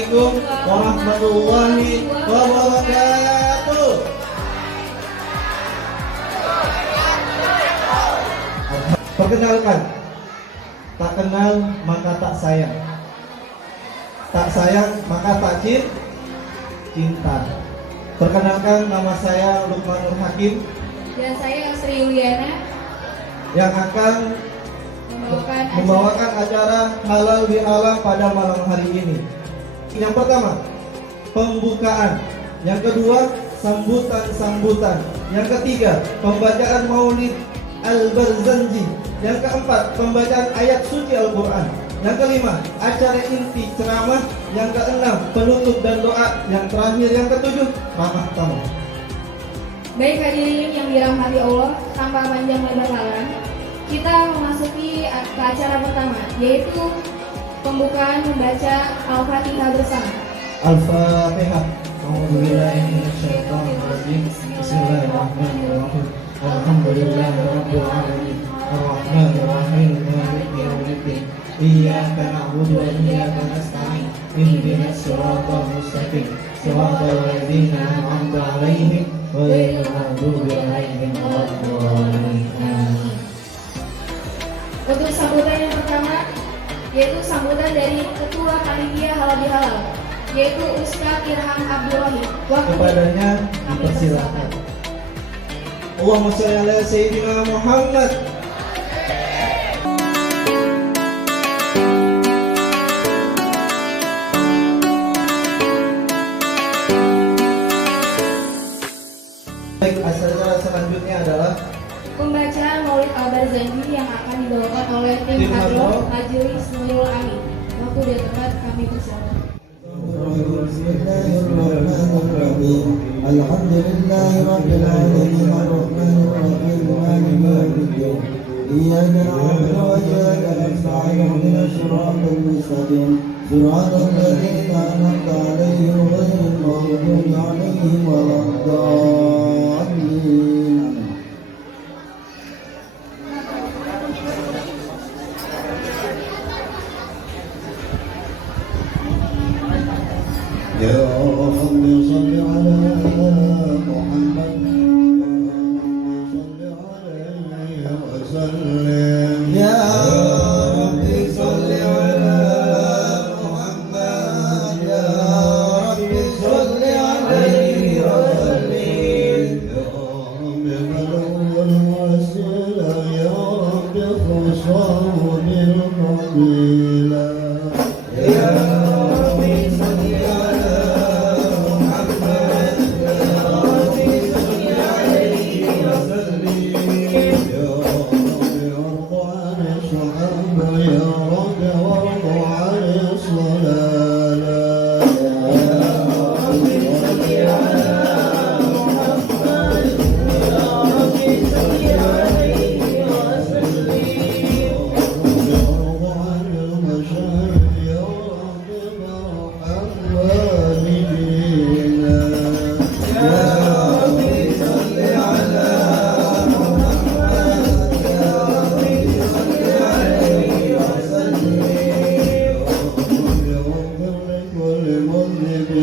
Assalamualaikum warahmatullahi wabarakatuh. Perkenalkan, tak kenal maka tak sayang, tak sayang maka tak cinta. Perkenalkan, nama saya Lukmanur Hakim. Dan saya Sri Yuliana yang akan membawakan acara halal bihalal pada malam hari ini. Yang pertama, pembukaan. Yang kedua, sambutan-sambutan. Yang ketiga, pembacaan Maulid Al-Barzanji. Yang keempat, pembacaan ayat suci Al-Quran. Yang kelima, acara inti ceramah. Yang keenam, penutup dan doa. Yang terakhir, yang ketujuh, ramah tamu. Baik hadirin yang dirahmati Allah, tanpa panjang lebar halang, kita memasuki ke acara pertama, yaitu pembukaan membaca Al-Fatihah bersama. Al-Fatihah. A'udzubillahi minasyaitonir rajim. Bismillahirrahmanirrahim. Alhamdulillahirabbil alamin. Arrahmanir rahim. Maliki yaumiddin. Iyyaka na'budu wa iyyaka nasta'in. Ihdinas siratal mustaqim. Siratal ladzina an'amta 'alaihim ghairil maghdubi 'alaihim waladdallin. Untuk sambutan yang pertama, yaitu sambutan dari Ketua Panitia Halal Bihalal, yaitu Ustaz Irham Abdul Wahid. Kepadanya dipersilakan. Allahumma shalli ala sayyidina Muhammad. Baik, acara selanjutnya adalah Pembacaan Maulid Al-Barzanji yang akan dibawakan oleh tim Hadroh Majelis Nurul Amin. Waktu dan tempat kami persilakan. Bismillahirrahmanirrahim. Alhamdulillahirabbil alamin arrahmanir rahim maliki yaumiddin. Iyyaka na'budu wa iyyaka nasta'in ihdinas siratal mustaqim. Siratal ladzina an'amta 'alaihim ghairil maghdubi 'alaihim waladdallin. Ya Rabbi salli ala Muhammad wa sallim. Ya Rabbi salli ala Muhammad. Ya Rabbi salli alaihi wa sallim. Ya Rabbi balawwal wasila. Ya Rabbi khushahu bil fadila. Ya Ya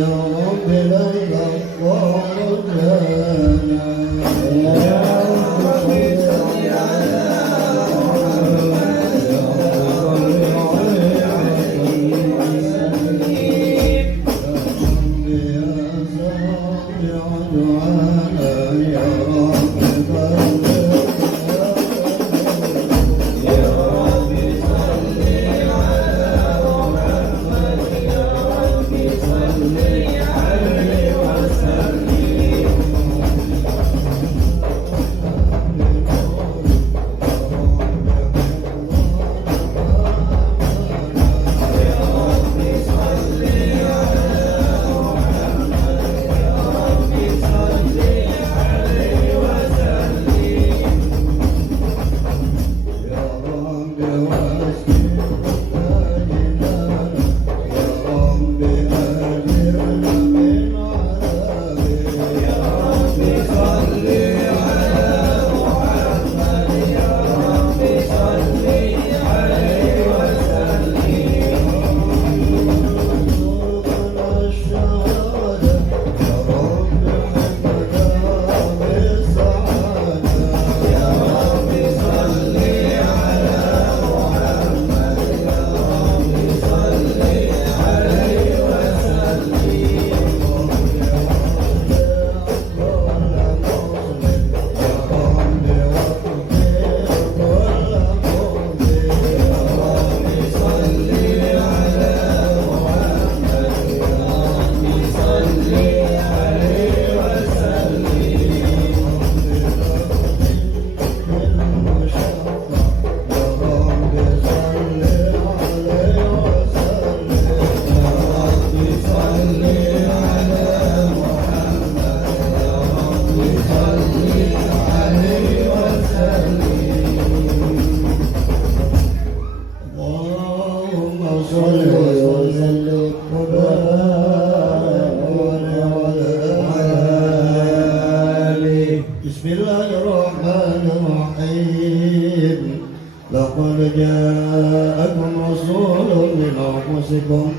أنفسكم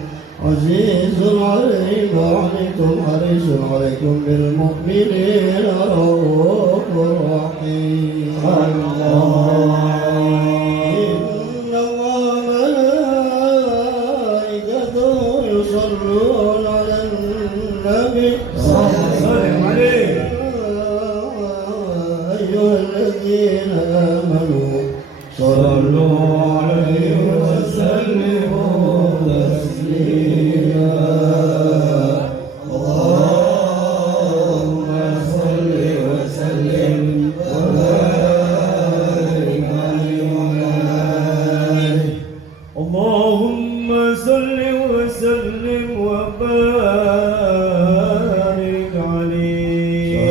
عزيز عليكم وعنتم حريص عليكم بالمؤمنين رؤوف رحيم إن الله وملائكته يصلون على النبي أيها الذين آمنوا صلوا عليه وسلموا تسليما اللهم صل وسلم وبارك عليه وعلى آله اللهم صل وسلم وبارك عليه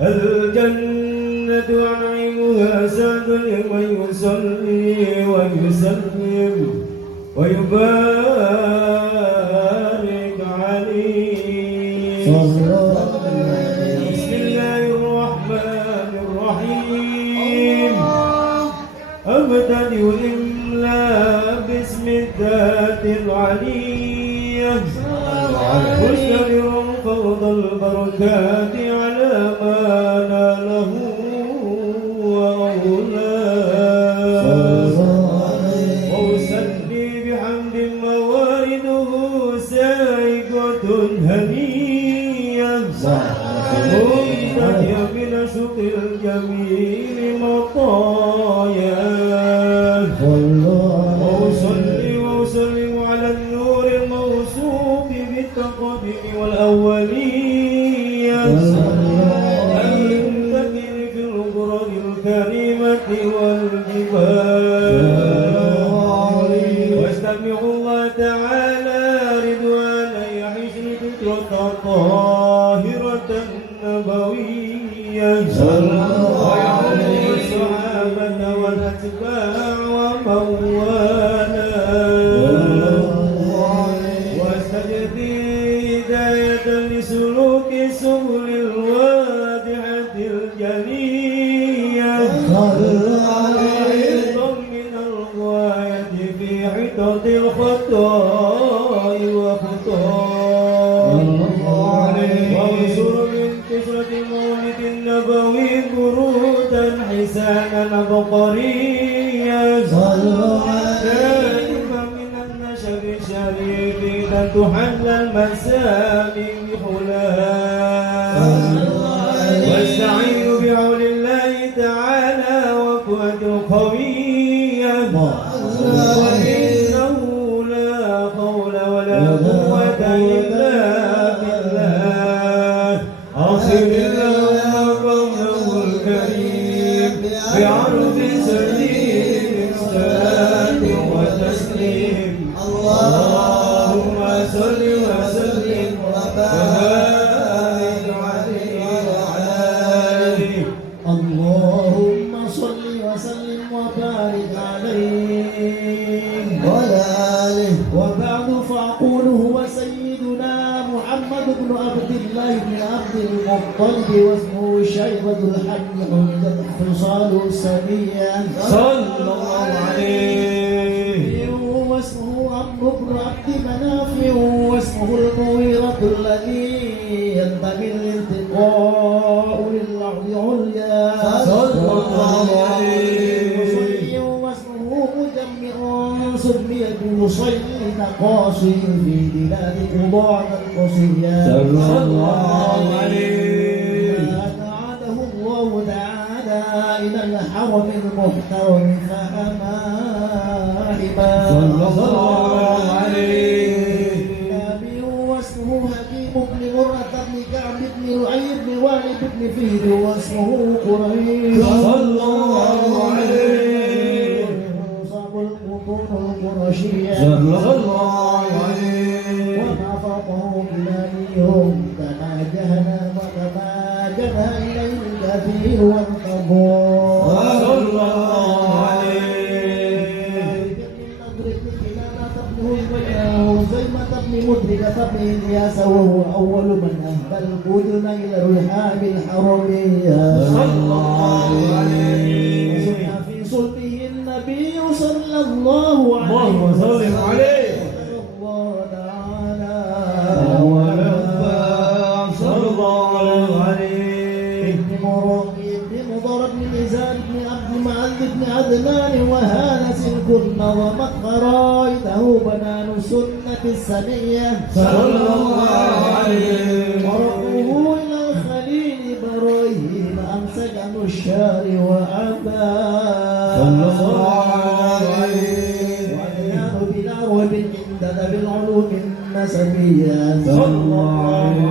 الجنة ونعيمها سعد لمن يصلي ويسلم ويبارك عليه بسم الله الرحمن الرحيم أبتدئ الإملاء باسم الذات العلية مستمر فوض البركات على ما ناله وأولاه وأسلي بحمد موارده سائقة هنية ممتدية بنشط الجميل مطاياه وأصلي وأسلم على النور الموصوف بالتقدم والأولية المنتقل في الغرر الكريمة والجبال واستمع الله تعالى رضوانا يعيش فكرة طاهرة نبوية ويعلم الصحابة والأتباع وموانا واستجدي هداية لسلوك سبل الوادحة الجلية من الغاية في حدود الخطاء وخطاء وانصر من كثرة المولد النبوي برودا حسانا عبقريا دائما من النشر الشريف تحل المسامي بحلاها واستعين بعون الله تعالى وقوة قوية وإنه لا حول ولا قوة إلا بالله أغفر لنا قوله الكريم بعرض سليم صلاة وتسليم اللهم صل وسلم وبارك عليه وعلى آله اللهم صل وسلم وبارك عليه وعلى آله وبعد فأقول هو سيدنا محمد بن عبد الله بن عبد المطلب واسمه شيبة الحق عمدة خصاله سميا صلى الله عليه واسمه عمرو بن عبد مناف واسمه المغيرة الذي ينتمي الالتقاء للأرض عليا صلى الله عليه واسمه مجمع سمي بوصيل قاصي في بلاد قضاة القصية صلى الله عليه أعاده الله تعالى إلى الحرم المحترم فأما صلى الله عليه أبي واسمه حكيم بن مرة بن كعب بن لؤي بن والد بن فهد واسمه قريش صلى الله عليه صاب البطون القرشية صلى الله عليه وما فاقه بلادهم كما جهنا وكما جهى إليه الكثير والقبور صلى الله عليه زيمة بن مدركة بن إلياس وهو أول من أهبى القدن إلى رحاب الحرمية صلى الله عليه في صلبه النبي صلى الله عليه اللهم صل عليه الله تعالى ولما صلى الله عليه بن مضر بن نزار بن عبد معاذ بن عدنان وهانس كن ومن قرايته بنان السنة السنية صلى الله عليه وربه إلى الخليل إبراهيم أمسك عن الشار وأبى صلى الله عليه وأدناه بالأروى بالإمداد بالعلوم النسبية صلى الله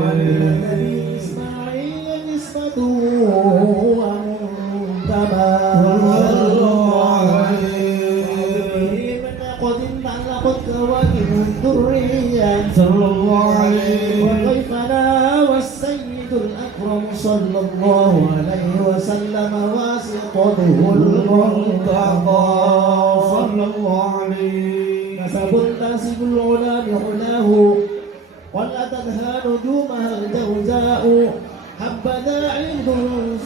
عليه النبي إسماعيل نسبته ومنتمى صلى الله عليه من قد تعلقت كواكب الذرية صلى الله عليه وكيف لا والسيد الأكرم صلى الله عليه وسلم واسطته المنتقى صلى الله عليه نسب تاسب العلا بحلاه ولا تنهى نجومها الجوزاء حبذا عند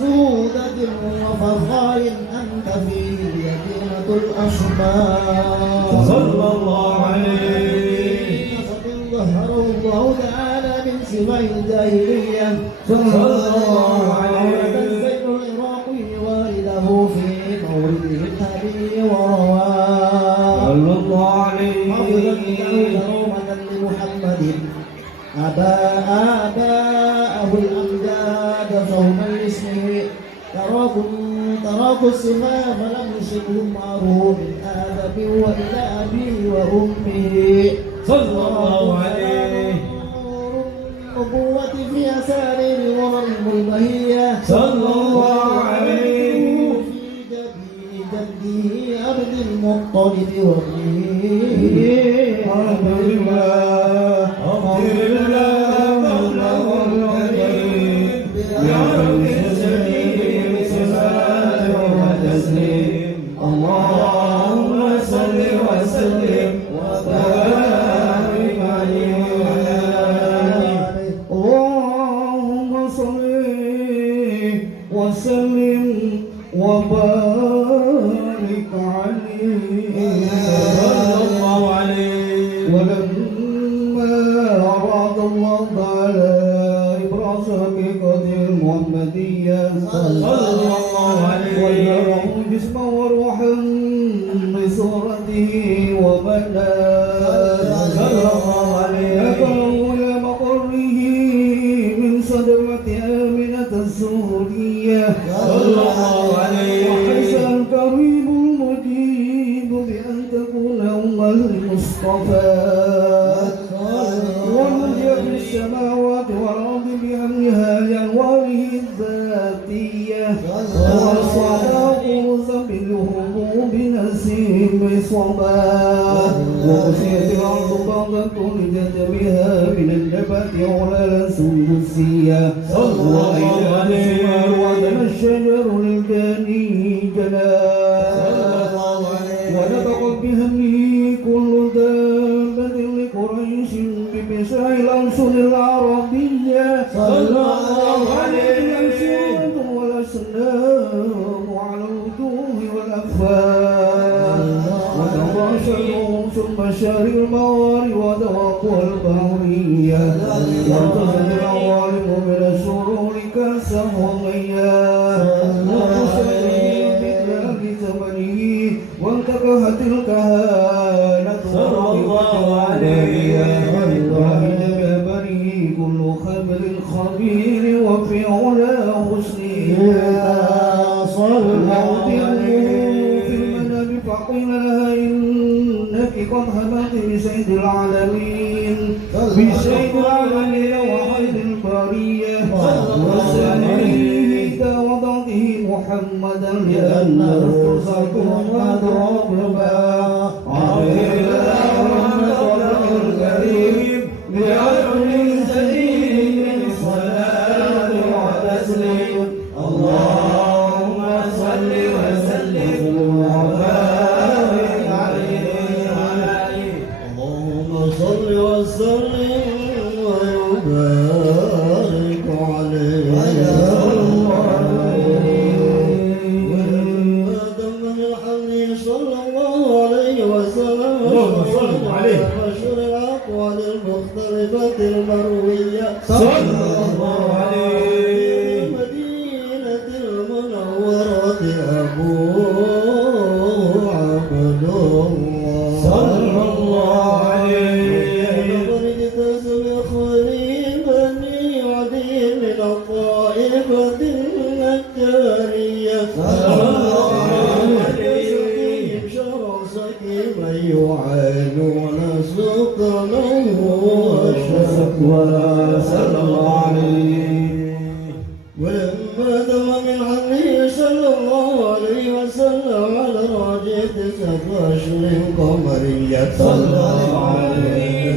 زودة وفخار أنت فيه يتيمة الأشباه صلى الله عليه ظهره الله تعالى من سوى الجاهلية صلى الله عليه الزين العراقي والده في مورده الهدي ورواه صلى الله عليه حافظا له رومة لمحمد آباءه الأمجاد فهم لاسمه تراكوا السماء فلم يشبهم معروف من آدم وإلى أبيه وأمه صلى الله عليه النبوة في أساليب ورم البهية صلى الله عليه في جبين جده عبد المطلب وابنه الحمد لله الحمد لله موله الكريم يا رب الجليل صلاة وتسليم اللهم صل وسلم وبارك عليه وعلى آله اللهم صل وسلم وبارك عليه صلى الله عليه ولما أراد الله تعالى إبراز حقيقة المحمدية صلى الله عليه وجعله جسما وروحا بصورته وبدأ صلى الله عليه نقله إلى مقره من صدمة آمنة السورية صلى الله عليه وحيث الكريم المجيب بأن تكون أم المصطفى ومجيء في السماوات والأرض بأمرها لأنواره الذاتية والصلاة مزمله بنسيم صبا وغشيت الأرض بعضة لجت بها من النبات علالا سندسية وعدنا الشجر الجاني جنات ونطقت بهمه كل دابة لقريش بمساء الأنصر العربية صلى الله عليه الأنشود والأسلام على الوجوه والأكفان وتضاشى الرؤوس المشاري المواري ودواقها البحرية وارتزت العوالم من السرور كأسا وغيان وتسلم بكلام زمنه وانتبهت الكهانة صلى الله عليه وإبراهيم بأبره كل خبر خبير وفي علا حسنه صلى الله عليه في المنام فقيل لها إنك قد همت بسيد العالمين بسيد العالمين وخير البرية وسلمه وضعه محمدا لأنه محمد ربما عظيم الكريم بعلم سليم صلاة وتسليم اللهم صل وسلم وبارك عليه وعلى آله اللهم صل وسلم وبارك عليه آدم من الحمد صلى الله عليه اللهم صل عليه. بشر الأقوال المختلفة المروية صلى الله عليه. مدينة المنورة أبو عبد الله صلى الله عليه. خرجت بخير بني عدي من الطائفة النجارية صلى الله عليه. شرسك من يعانون سكنا وشكوى صلى الله عليه. ولما دم من حمله صلى الله عليه وسلم على راجع 19 قمرية صلى الله عليه.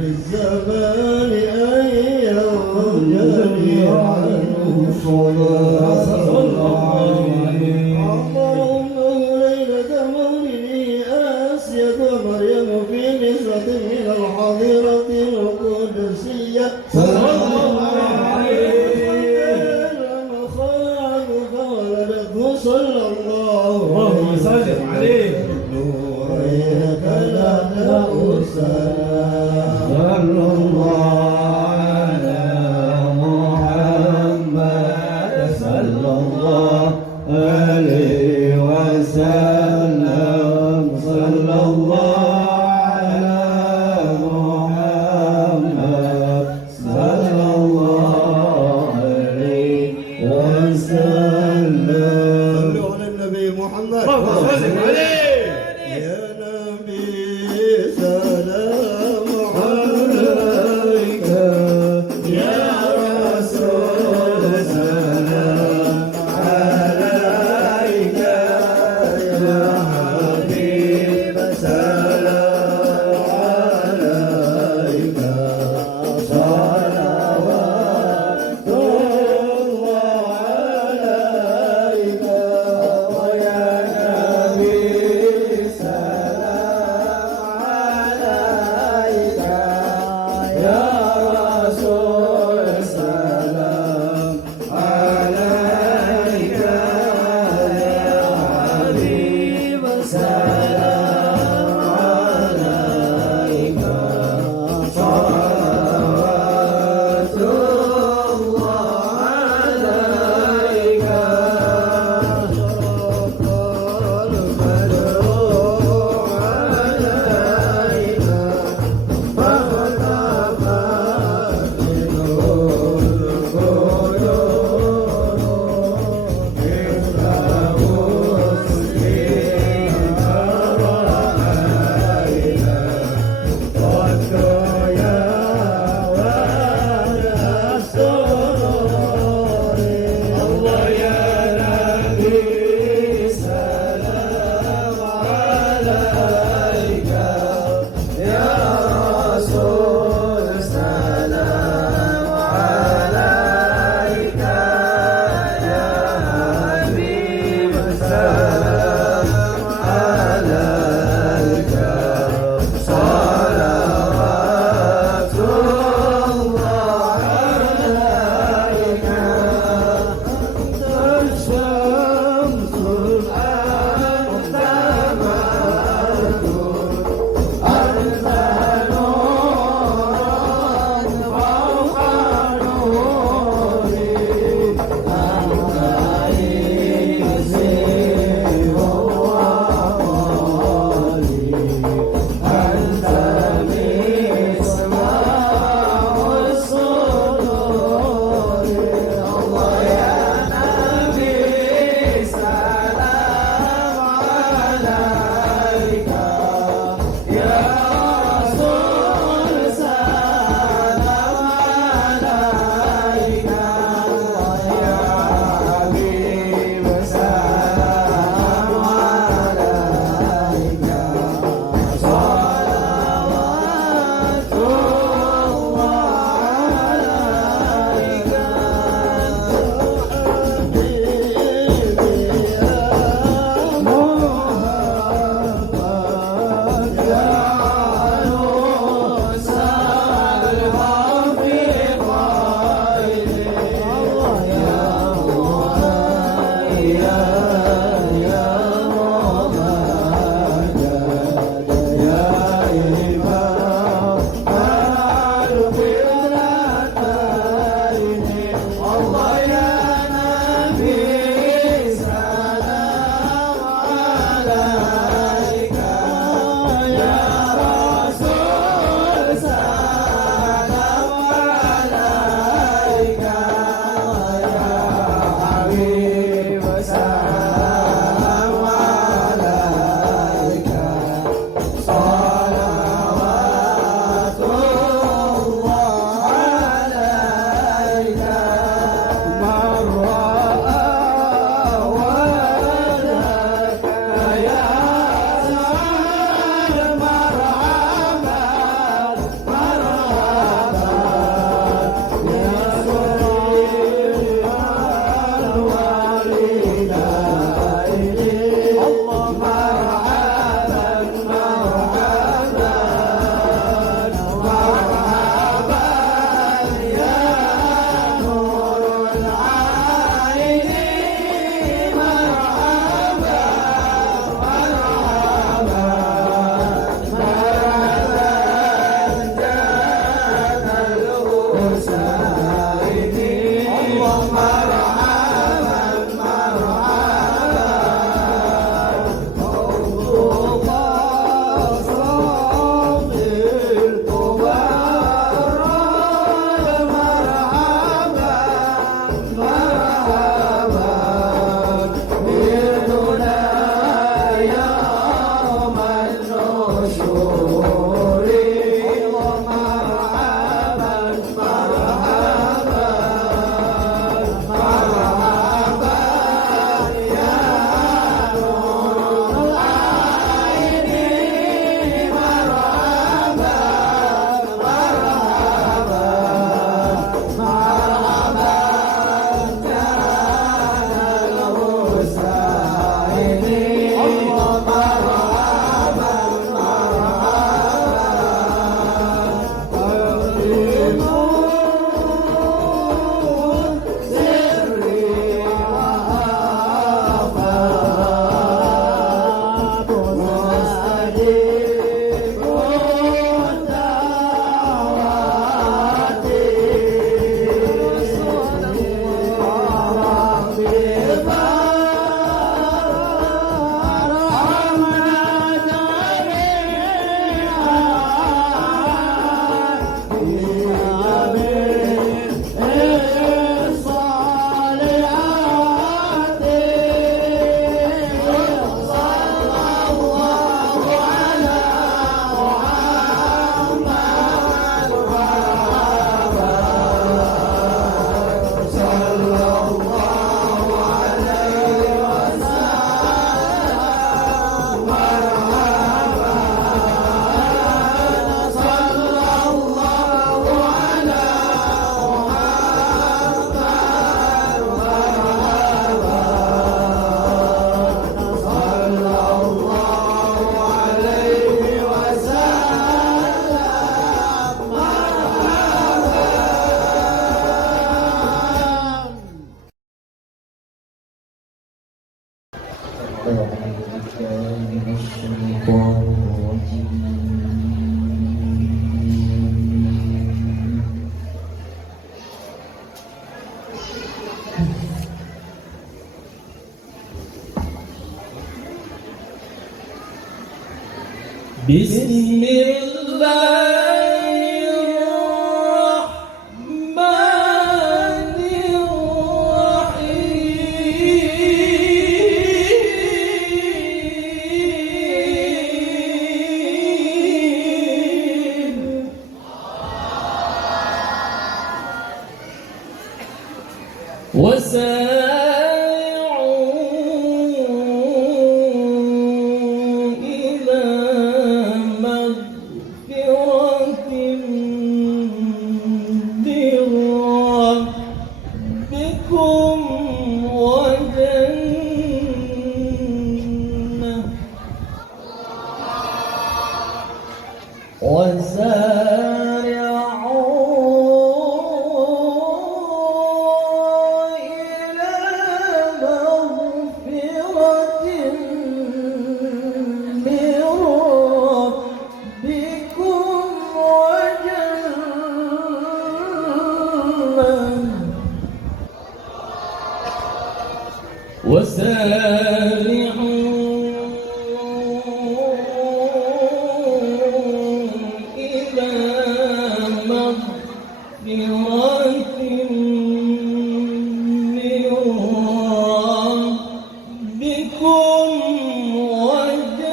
للزمان أن ينجلي عنه صلاة صلى الله عليه. عمرهم ليلة مولده آسيا ومريم في نسبة من الحضيرة القدسية صلى الله عليه. لما خرج فولدته صلى الله اللهم صل عليه. نورين ثلاثة بسم الله الرحمن الرحيم وسارعوا إلى مغفرة من ربكم وجنة وسارعوا إلى مغفرة من ربكم وجنة وسارعوا إلى مغفرة من ربكم وجنة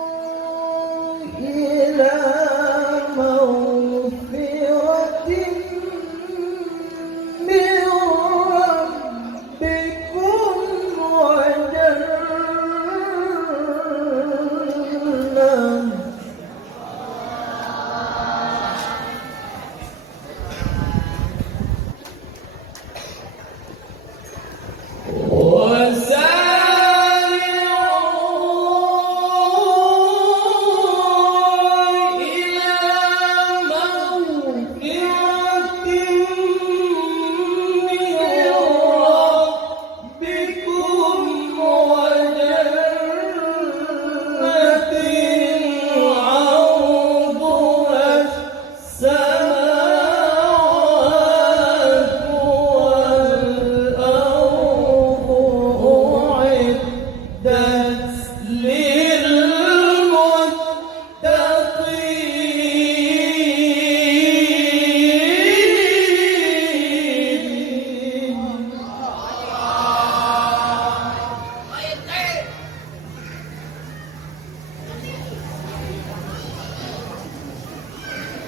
وسارعوا إلى مغفرة من ربكم وجنة وسارعوا إلى مغفرة من ربكم وجنة عرضها السماوات والأرض أعدت للمتقين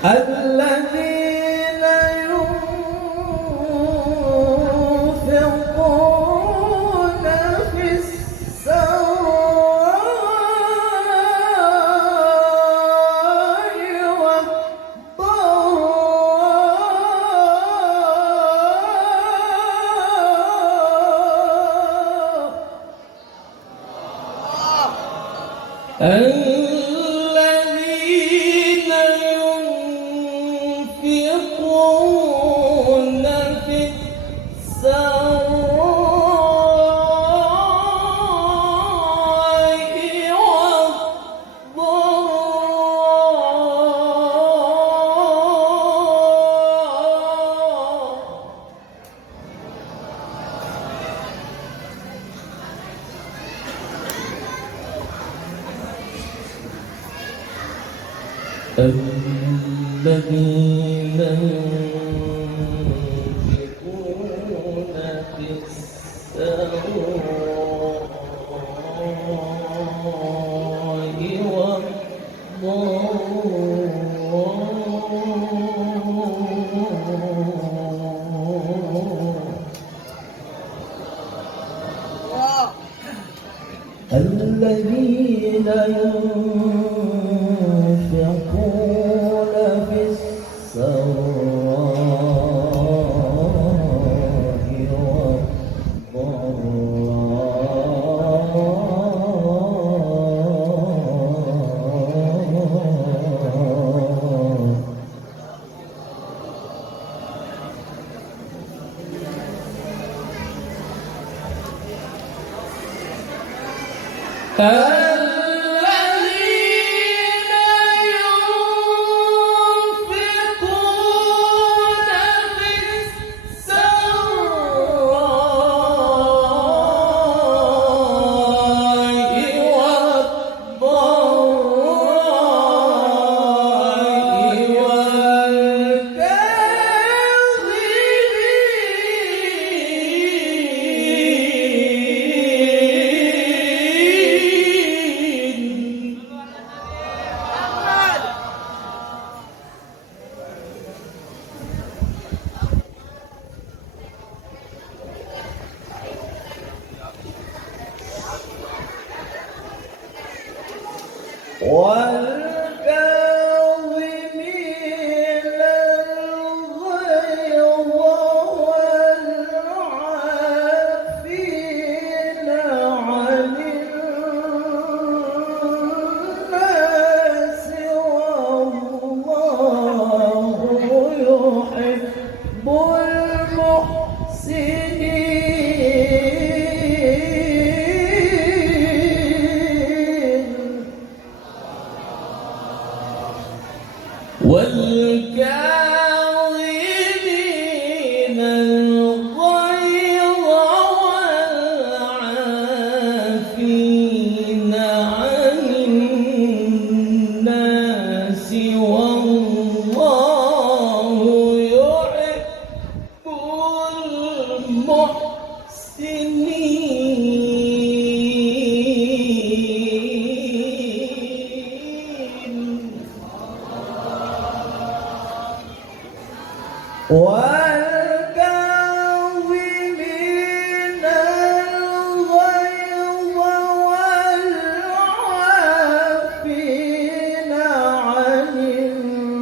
الذين ينفقون في السراء والضراء الذين ينفقون في السراء والضراء الذين ينفقون في السراء والضراء الذين ينفقون في السراء والضراء والكاظمين الغيظ والعافين عن الناس والله يحب المحسنين والكاظمين الغيظ والعافين عن الناس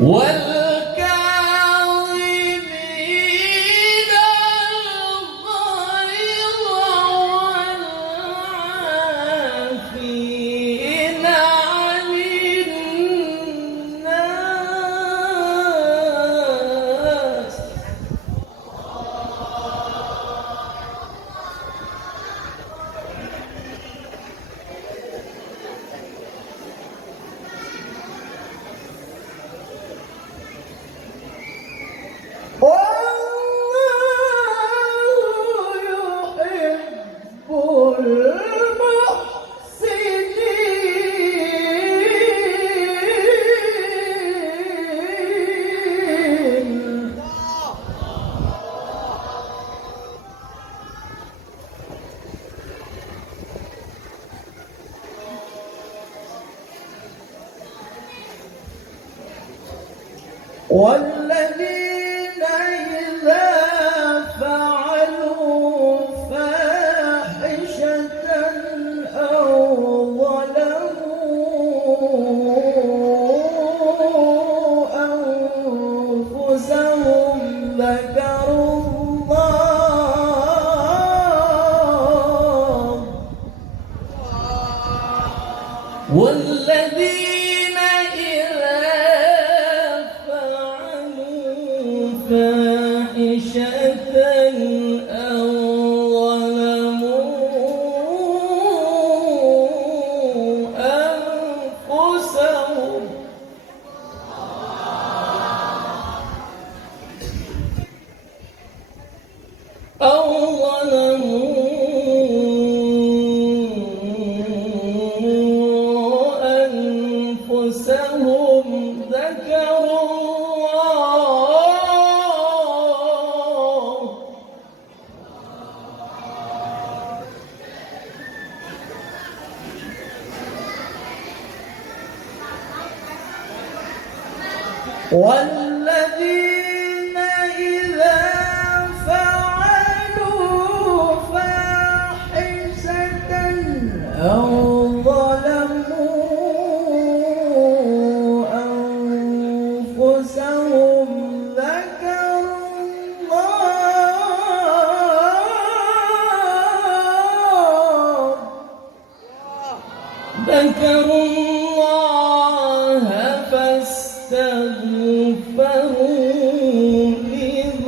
والكاظمين الغيظ والعافين عن الناس والله يحب المحسنين والذين إذا فعلوا فاحشة أو ظلموا أنفسهم ذكروا الله والذين إذا فعلوا فاحشة أو ظلموا أنفسهم ذكروا الله والذين إذا فعلوا فاحشة أو ظلموا أنفسهم ذكروا الله فاستغفروا لذنوبهم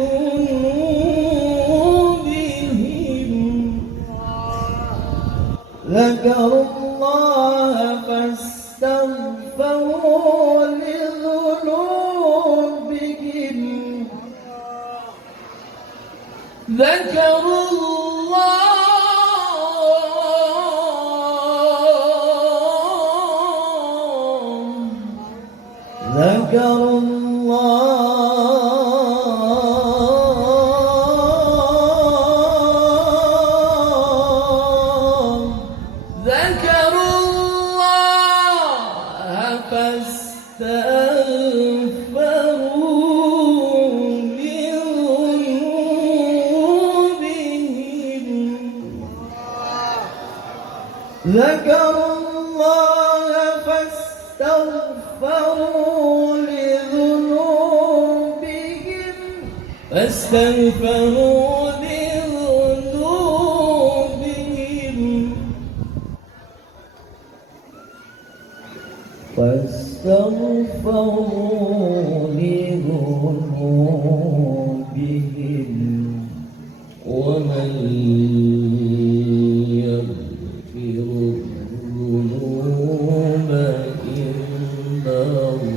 ذكروا الله فاستغفروا لذنوبهم ذكروا الله فاستغفروا لذنوبهم ذكروا الله فاستغفروا لذنوبهم فاستغفروا لذنوبهم فاستغفروا لذنوبهم ومن يغفر الذنوب إلا الله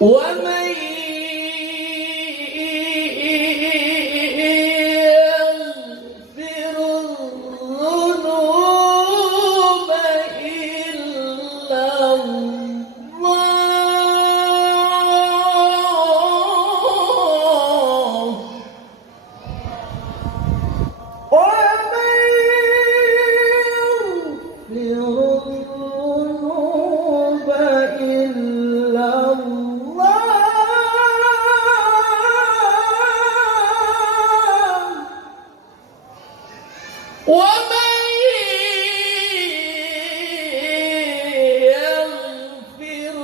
ومن يغفر الذنوب إلا الله ومن يغفر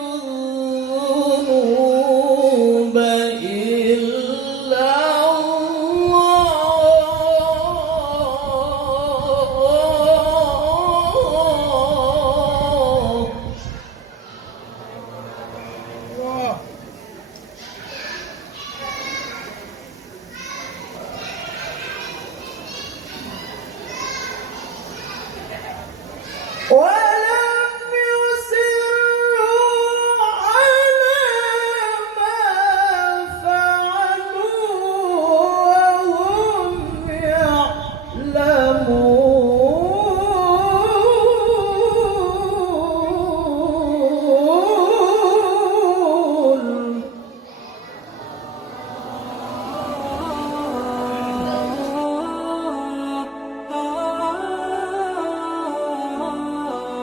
الذنوب إلا ومن يغفر الذنوب إلا الله ولم يصروا على ما فعلوا وهم يعلمون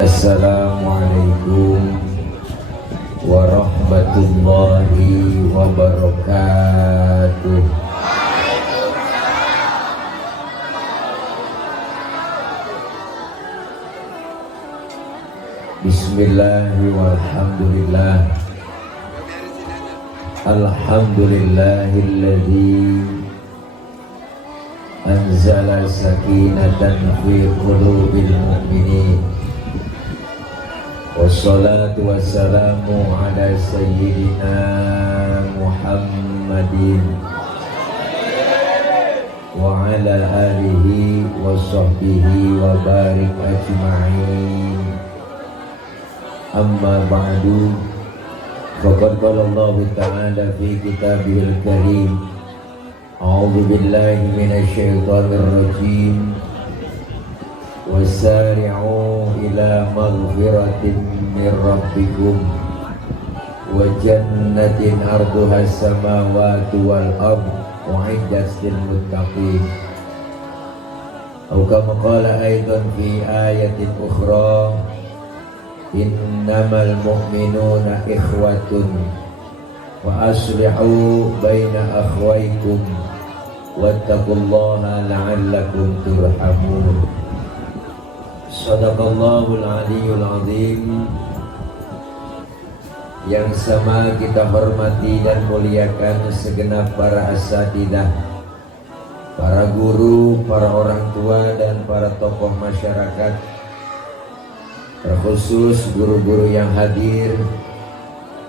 Assalamualaikum warahmatullahi wabarakatuh. Bismillahi walhamdulillah. Alhamdulillahilladzi anzala sakinatan fi qulubil mu'minin. Wassalatu wassalamu ala sayyidina Muhammadin wa ala alihi wa sahbihi wa barik ajma'in. Amma ba'du, faqad qala Allah ta'ala fi kitabihil karim, a'udzu billahi minasy syaithanir rajim. Wasari'u ila maghfiratin min rabbikum wa jannatin arduha as-samawati wal ard u'iddat lil muttaqin. Atau kama qala aidan fi ayatin ukhra, innamal mu'minuna ikhwatun wa aslihu baina akhwaykum wattaqullaha la'allakum turhamun. Sadaqallahul aliyyul azim. Yang sama kita hormati dan muliakan segenap para asatidah, para guru, para orang tua dan para tokoh masyarakat, terkhusus guru-guru yang hadir,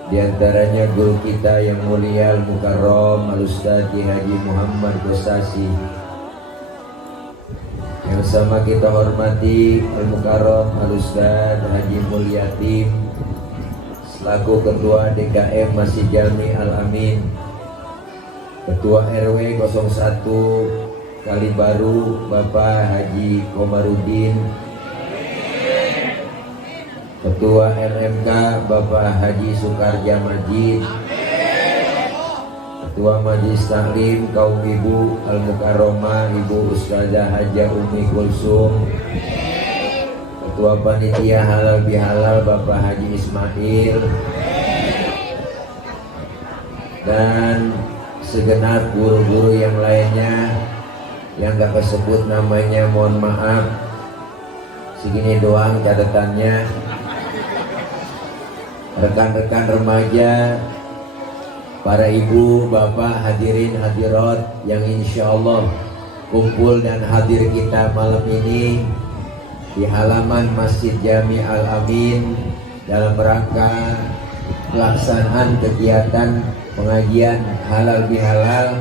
diantaranya guru kita yang mulia Al-Mukarram Al-Ustadz Haji Muhammad Gosasi. Yang sama kita hormati Al-Mukarram Al-Ustadz Haji Mulyatim selaku Ketua DKM Masjid Jami Al-Amin, Ketua RW 01 Kalibaru Bapak Haji Komarudin, Ketua LMK Bapak Haji Sukarja Majid, Ketua Majelis Taklim kaum ibu Al-Mukarramah Ibu Ustazah Haja Umi Kulsum, Ketua Panitia Halal Bihalal Bapak Haji Ismail, dan segenap guru-guru yang lainnya yang gak kesebut namanya, mohon maaf. Segini doang catatannya. Rekan-rekan remaja para ibu, bapak, hadirin hadirat yang insya Allah kumpul dan hadir kita malam ini di halaman Masjid Jami Al-Amin dalam rangka pelaksanaan kegiatan pengajian halal bihalal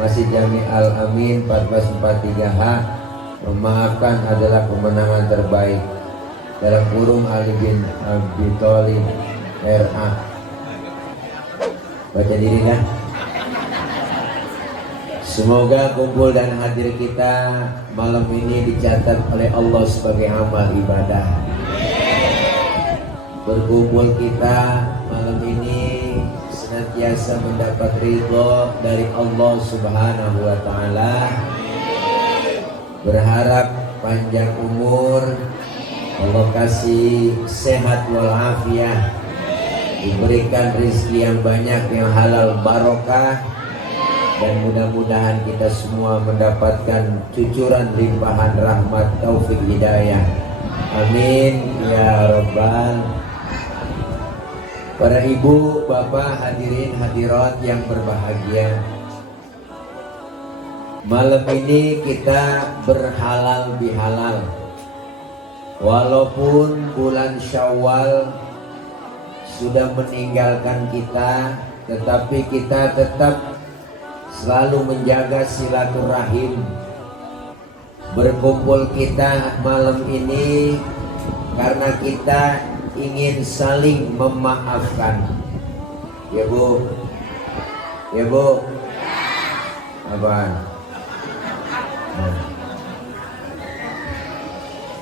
Masjid Jami Al-Amin 1443H. Memaafkan adalah kemenangan terbaik, dalam kurung Ali bin Abi Thalib RA. Baca diri kan? Semoga kumpul dan hadir kita malam ini dicatat oleh Allah sebagai amal ibadah. Berkumpul kita malam ini senantiasa mendapat ridho dari Allah Subhanahu wa Ta'ala. Berharap panjang umur, Allah kasih sehat walafiat, diberikan rezeki yang banyak yang halal barokah, dan mudah-mudahan kita semua mendapatkan cucuran limpahan rahmat taufik hidayah. Amin ya rabbal. Para ibu, bapak, hadirin hadirat yang berbahagia, malam ini kita berhalal bihalal. Walaupun bulan Syawal sudah meninggalkan kita, tetapi kita tetap selalu menjaga silaturahim. Berkumpul kita malam ini karena kita ingin saling memaafkan. Ya Bu? Ya Bu? Apa?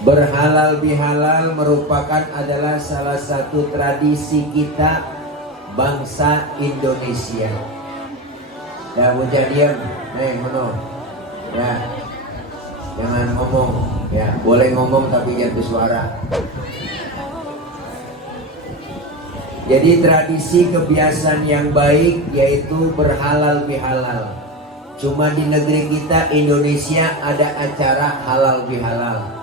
Berhalal bihalal merupakan adalah salah satu tradisi kita bangsa Indonesia. Ya bocah diam, mono. Ya, jangan ngomong. Ya, boleh ngomong tapi jangan bersuara. Jadi tradisi kebiasaan yang baik yaitu berhalal bihalal. Cuma di negeri kita Indonesia ada acara halal bihalal.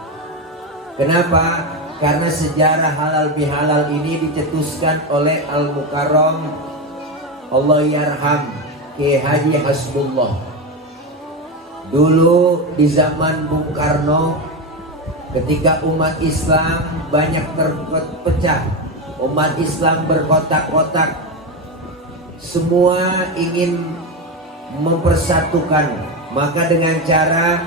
Kenapa? Karena sejarah halal bihalal ini dicetuskan oleh Al-Mukarram Allah yarham Kiai Haji Hasbullah. Dulu di zaman Bung Karno, ketika umat Islam banyak terpecah, umat Islam berkotak-kotak, semua ingin mempersatukan. Maka dengan cara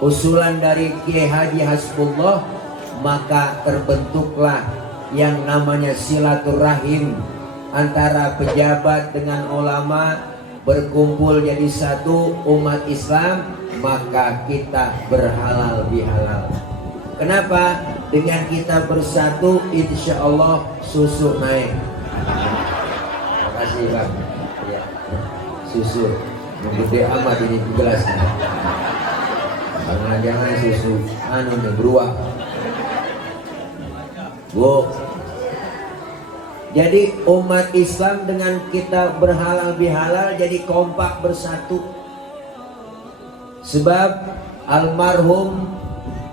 usulan dari Kiai Haji Hasbullah, maka terbentuklah yang namanya silaturahim antara pejabat dengan ulama, berkumpul jadi satu umat Islam, maka kita berhalal bihalal. Kenapa? Dengan kita bersatu, insya Allah susu naik. Terima kasih Bang. Ya. Susu gede amat ini gelasnya. Jangan susu beruang. Bu. Jadi umat Islam dengan kita berhalal bihalal jadi kompak bersatu. Sebab almarhum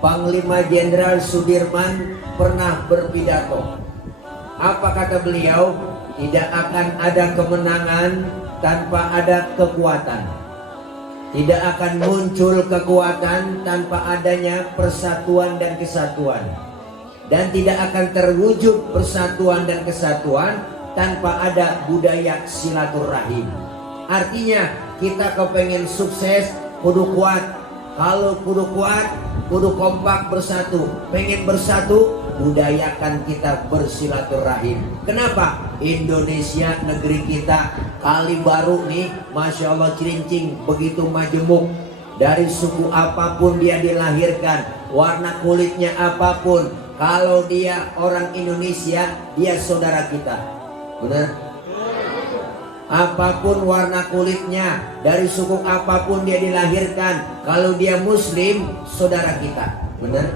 Panglima Jenderal Sudirman pernah berpidato. Apa kata beliau? Tidak akan ada kemenangan tanpa ada kekuatan. Tidak akan muncul kekuatan tanpa adanya persatuan dan kesatuan. Dan tidak akan terwujud persatuan dan kesatuan tanpa ada budaya silaturahim. Artinya kita kepengen sukses kudu kuat. Kalau kudu kuat, kudu kompak bersatu. Pengen bersatu, budayakan kita bersilaturahim. Kenapa? Indonesia negeri kita kali baru nih, Masya Allah cirincing, begitu majemuk. Dari suku apapun dia dilahirkan, warna kulitnya apapun, kalau dia orang Indonesia, dia saudara kita. Benar? Apapun warna kulitnya, dari suku apapun dia dilahirkan, kalau dia Muslim, saudara kita. Benar?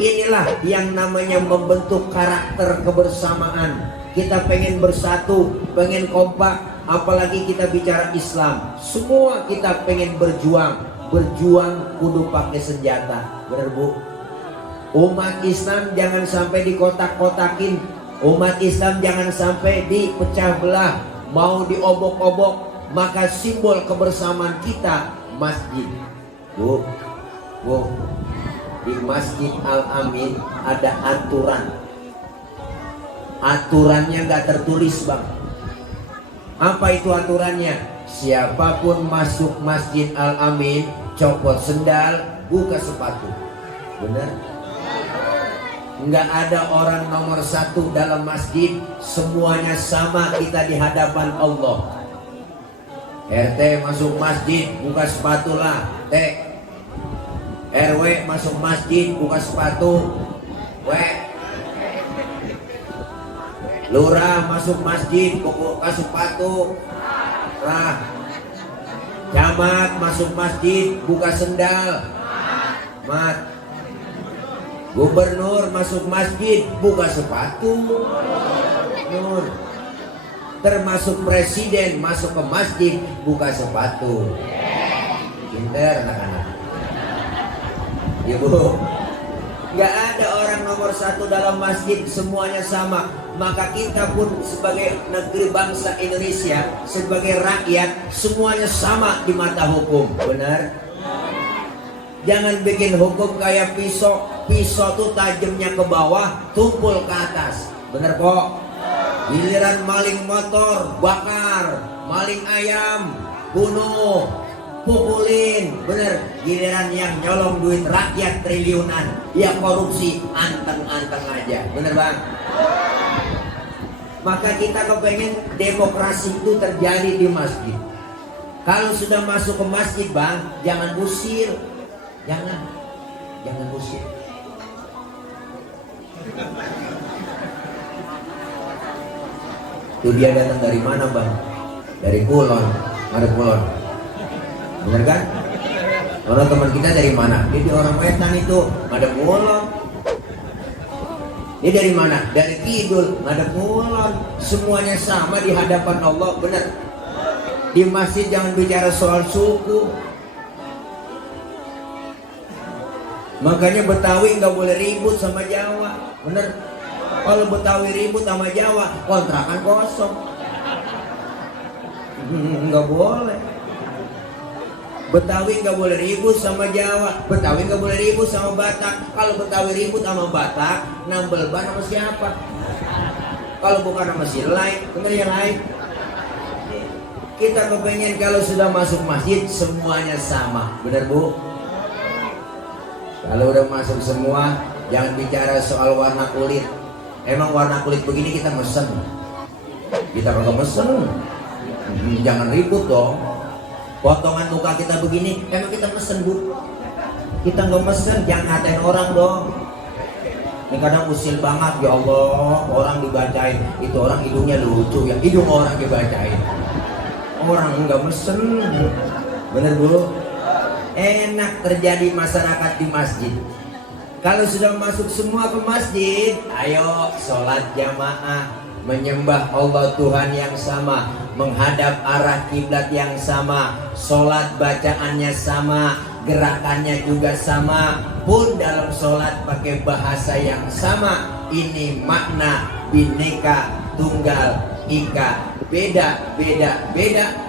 Inilah yang namanya membentuk karakter kebersamaan. Kita pengen bersatu, pengen kompak, apalagi kita bicara Islam. Semua kita pengen berjuang. Berjuang kudu pakai senjata. Benar Bu? Umat Islam jangan sampai dikotak-kotakin. Umat Islam jangan sampai dipecah belah. mau diobok-obok, maka simbol kebersamaan kita masjid. Bu, di Masjid Al-Amin ada aturan. Aturannya nggak tertulis, Bang. Apa itu aturannya? Siapapun masuk Masjid Al-Amin, copot sendal, buka sepatu. Benar? Nggak ada orang nomor satu dalam masjid. Semuanya sama kita di hadapan Allah. RT masuk masjid, buka sepatu lah. T. RW masuk masjid, buka sepatu. W. Lurah masuk masjid, buka sepatu. Rah. Camat masuk masjid, buka sendal. Mat. Gubernur masuk masjid, buka sepatu. Nur. Termasuk presiden masuk ke masjid, buka sepatu. Pinter anak-anak. Ibu, nggak ada orang nomor satu dalam masjid, semuanya sama. Maka kita pun sebagai negeri bangsa Indonesia, sebagai rakyat, semuanya sama di mata hukum. Benar? Jangan bikin hukum kayak pisau. Pisau tuh tajamnya ke bawah, tumpul ke atas. Bener kok? Giliran maling motor, bakar. Maling ayam, bunuh, pukulin. Bener? Giliran yang nyolong duit rakyat triliunan, ya korupsi, anteng-anteng aja. Bener Bang? Maka kita kepengen demokrasi itu terjadi di masjid. Kalau sudah masuk ke masjid, Bang, jangan usir. Jangan usir. Tuh dia datang dari mana, Bang? Dari Kulon. Ada Kulon. Bener kan? Kalau teman kita dari mana? Dia di orang Wetan itu. Ada Kulon. Dia dari mana? Dari Kidul. Ada Kulon. Semuanya sama di hadapan Allah. Bener. Di masjid jangan bicara soal suku. Makanya Betawi nggak boleh ribut sama Jawa. Bener? Kalau Betawi ribut sama Jawa, kontrakan kosong. Nggak boleh. Betawi nggak boleh ribut sama Jawa. Betawi nggak boleh ribut sama Batak. Kalau Betawi ribut sama Batak, nambel ban sama siapa? Kalau bukan sama si lain, bener yang lain. Kita kepengen kalau sudah masuk masjid semuanya sama. Bener Bu? Kalau udah masuk semua, jangan bicara soal warna kulit. Emang warna kulit begini kita mesen? Kita kagak mesen. Jangan ribut dong. Potongan muka kita begini, emang kita mesen Bu? Kita nggak mesen, jangan ngatain orang dong. Ini kadang usil banget, ya Allah, orang dibacain. Itu orang hidungnya lucu ya, hidung orang dibacain. Orang nggak mesen. Bener Bu? Enak terjadi masyarakat di masjid. Kalau sudah masuk semua ke masjid, ayo sholat jamaah, menyembah Allah Tuhan yang sama, menghadap arah kiblat yang sama, sholat bacaannya sama, gerakannya juga sama, pun dalam sholat pakai bahasa yang sama. Ini makna Bhinneka Tunggal Ika. Beda,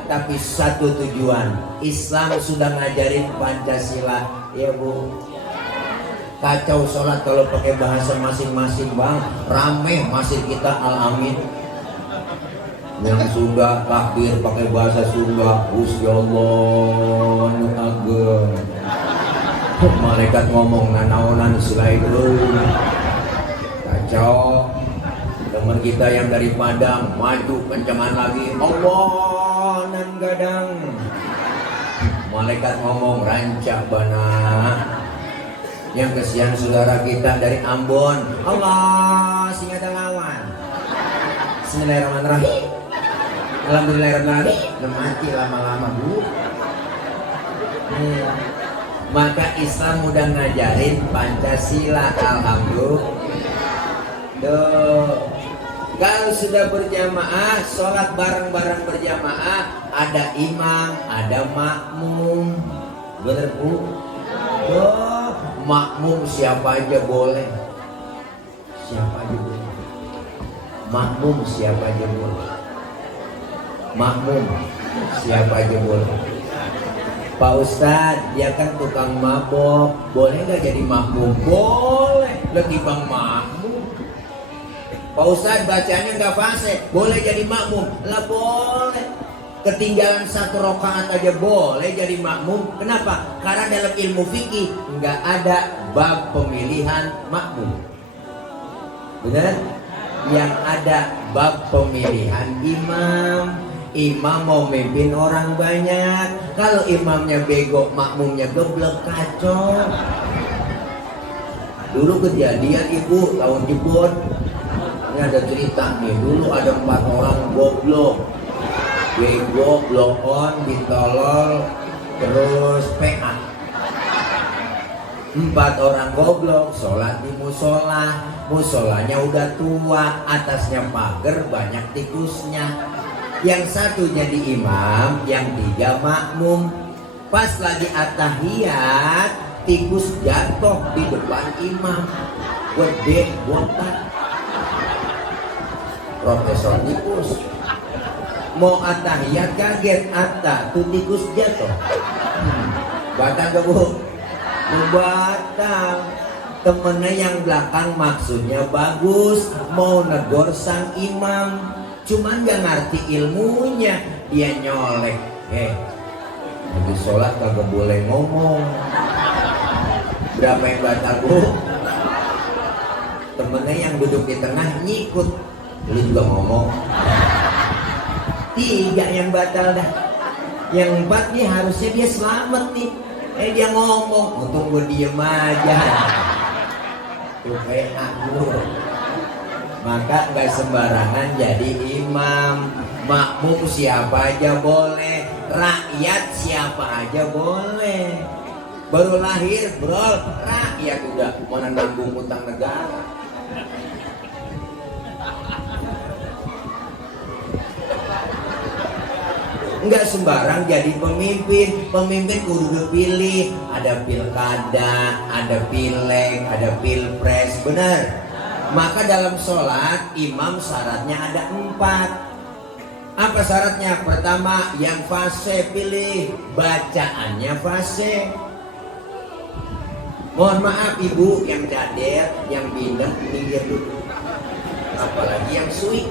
tapi satu tujuan. Islam sudah ngajarin Pancasila, ya Bu. Kacau sholat kalau pakai bahasa masing-masing Bang. Rame masjid kita Al-Amin. Yang Sunda takbir pakai bahasa Sunda. Gusti Allah nu ageng. Malaikat ngomong nanaonan selain itu. Kacau. Teman kita yang dari Padang maju kencengan lagi. Allah nan gadang. Malaikat ngomong rancak bana. Yang kesian saudara kita dari Ambon, Allah singata lawan. Bismillahirrahmanirrahim. Alhamdulillahirrahmanirrahim. Mati lama-lama Bu. Maka Islam udah ngajarin Pancasila. Alhamdulillah. Kalau sudah berjamaah, sholat bareng-bareng berjamaah, ada imam, ada makmum. Bener Bu? Makmum siapa aja boleh. Siapa aja boleh. Makmum siapa aja boleh. makmum siapa aja boleh. Pak Ustadz, dia kan tukang mabok, boleh nggak jadi makmum? Boleh, lagi bang makmum. Pak Ustadz bacanya nggak fase, boleh jadi makmum? Lah boleh. Ketinggalan 1 rakaat aja boleh jadi makmum. Kenapa? Karena dalam ilmu fikih nggak ada bab pemilihan makmum. Benar? Yang ada bab pemilihan imam. Imam mau mimpin orang banyak. Kalau imamnya bego, makmumnya geblek, kacau. Dulu kejadian ibu tahun jebot. Ini ada cerita nih. Dulu ada 4 orang goblok. Bego, blow on, ditolol, terus PA. 4 orang goblok sholat di musola. Musolanya udah tua, atasnya pagar, banyak tikusnya. Yang 1 jadi imam, yang 3 makmum. Pas lagi at-tahiyat, tikus jatuh di depan imam. Gede, botak. Profesor tikus mau at-tahiyat kaget, tuh tikus jatuh. Batal gak bu? Batal. Temennya yang belakang maksudnya bagus, mau negor sang imam, cuman gak ngerti ilmunya. Dia nyolek, lagi sholat kagak boleh ngomong. Berapa yang batal bu? Temennya yang duduk di tengah nyikut, lu juga ngomong. 3 yang batal dah. Yang 4 nih harusnya dia selamat nih. Dia ngomong, untung gue diem aja. Tuh PA lu. Maka gak sembarangan jadi imam. Makmum siapa aja boleh, rakyat siapa aja boleh. Baru lahir bro, rakyat udah mana nanggung utang negara. Enggak sembarang jadi pemimpin. Pemimpin kudu dipilih. Ada pilkada, ada pileg, ada pilpres. Benar. Maka dalam sholat imam syaratnya ada 4. Apa syaratnya? Pertama, yang fase pilih, bacaannya fase. Mohon maaf ibu yang cadel, yang bindeng minggir dulu. Apalagi yang suik.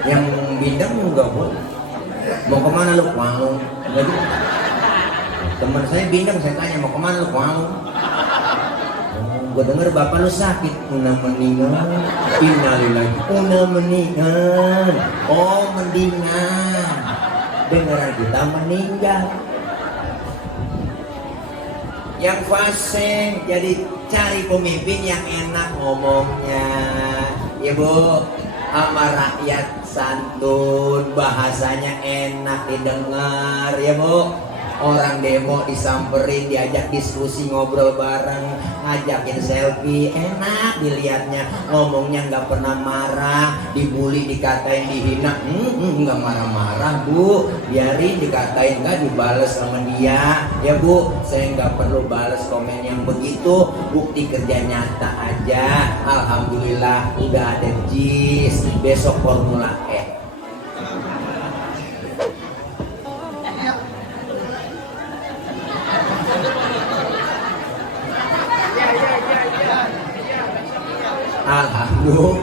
Yang bindeng enggak boleh. Mau kemana lu? Mau. Teman saya bindeng, saya tanya mau kemana lu? Mau. Gue denger bapak lu sakit. Una meninggal. Innalillahi. Una meninggal. Oh mendingan. Dengeran kita meninggal. Yang fase, jadi cari pemimpin yang enak ngomongnya. Ya bu, sama rakyat santun, bahasanya enak didengar ya bu. Orang demo disamperin, diajak diskusi, ngobrol bareng, ngajakin selfie, enak dilihatnya. Ngomongnya nggak pernah marah, dibully, dikatain, dihina, nggak marah-marah bu. Biarin dikatain, nggak dibales sama dia. Ya bu, saya nggak perlu balas komen yang begitu. Bukti kerja nyata aja. Alhamdulillah udah ada JIS. Besok Formula E. Alhamdulillah.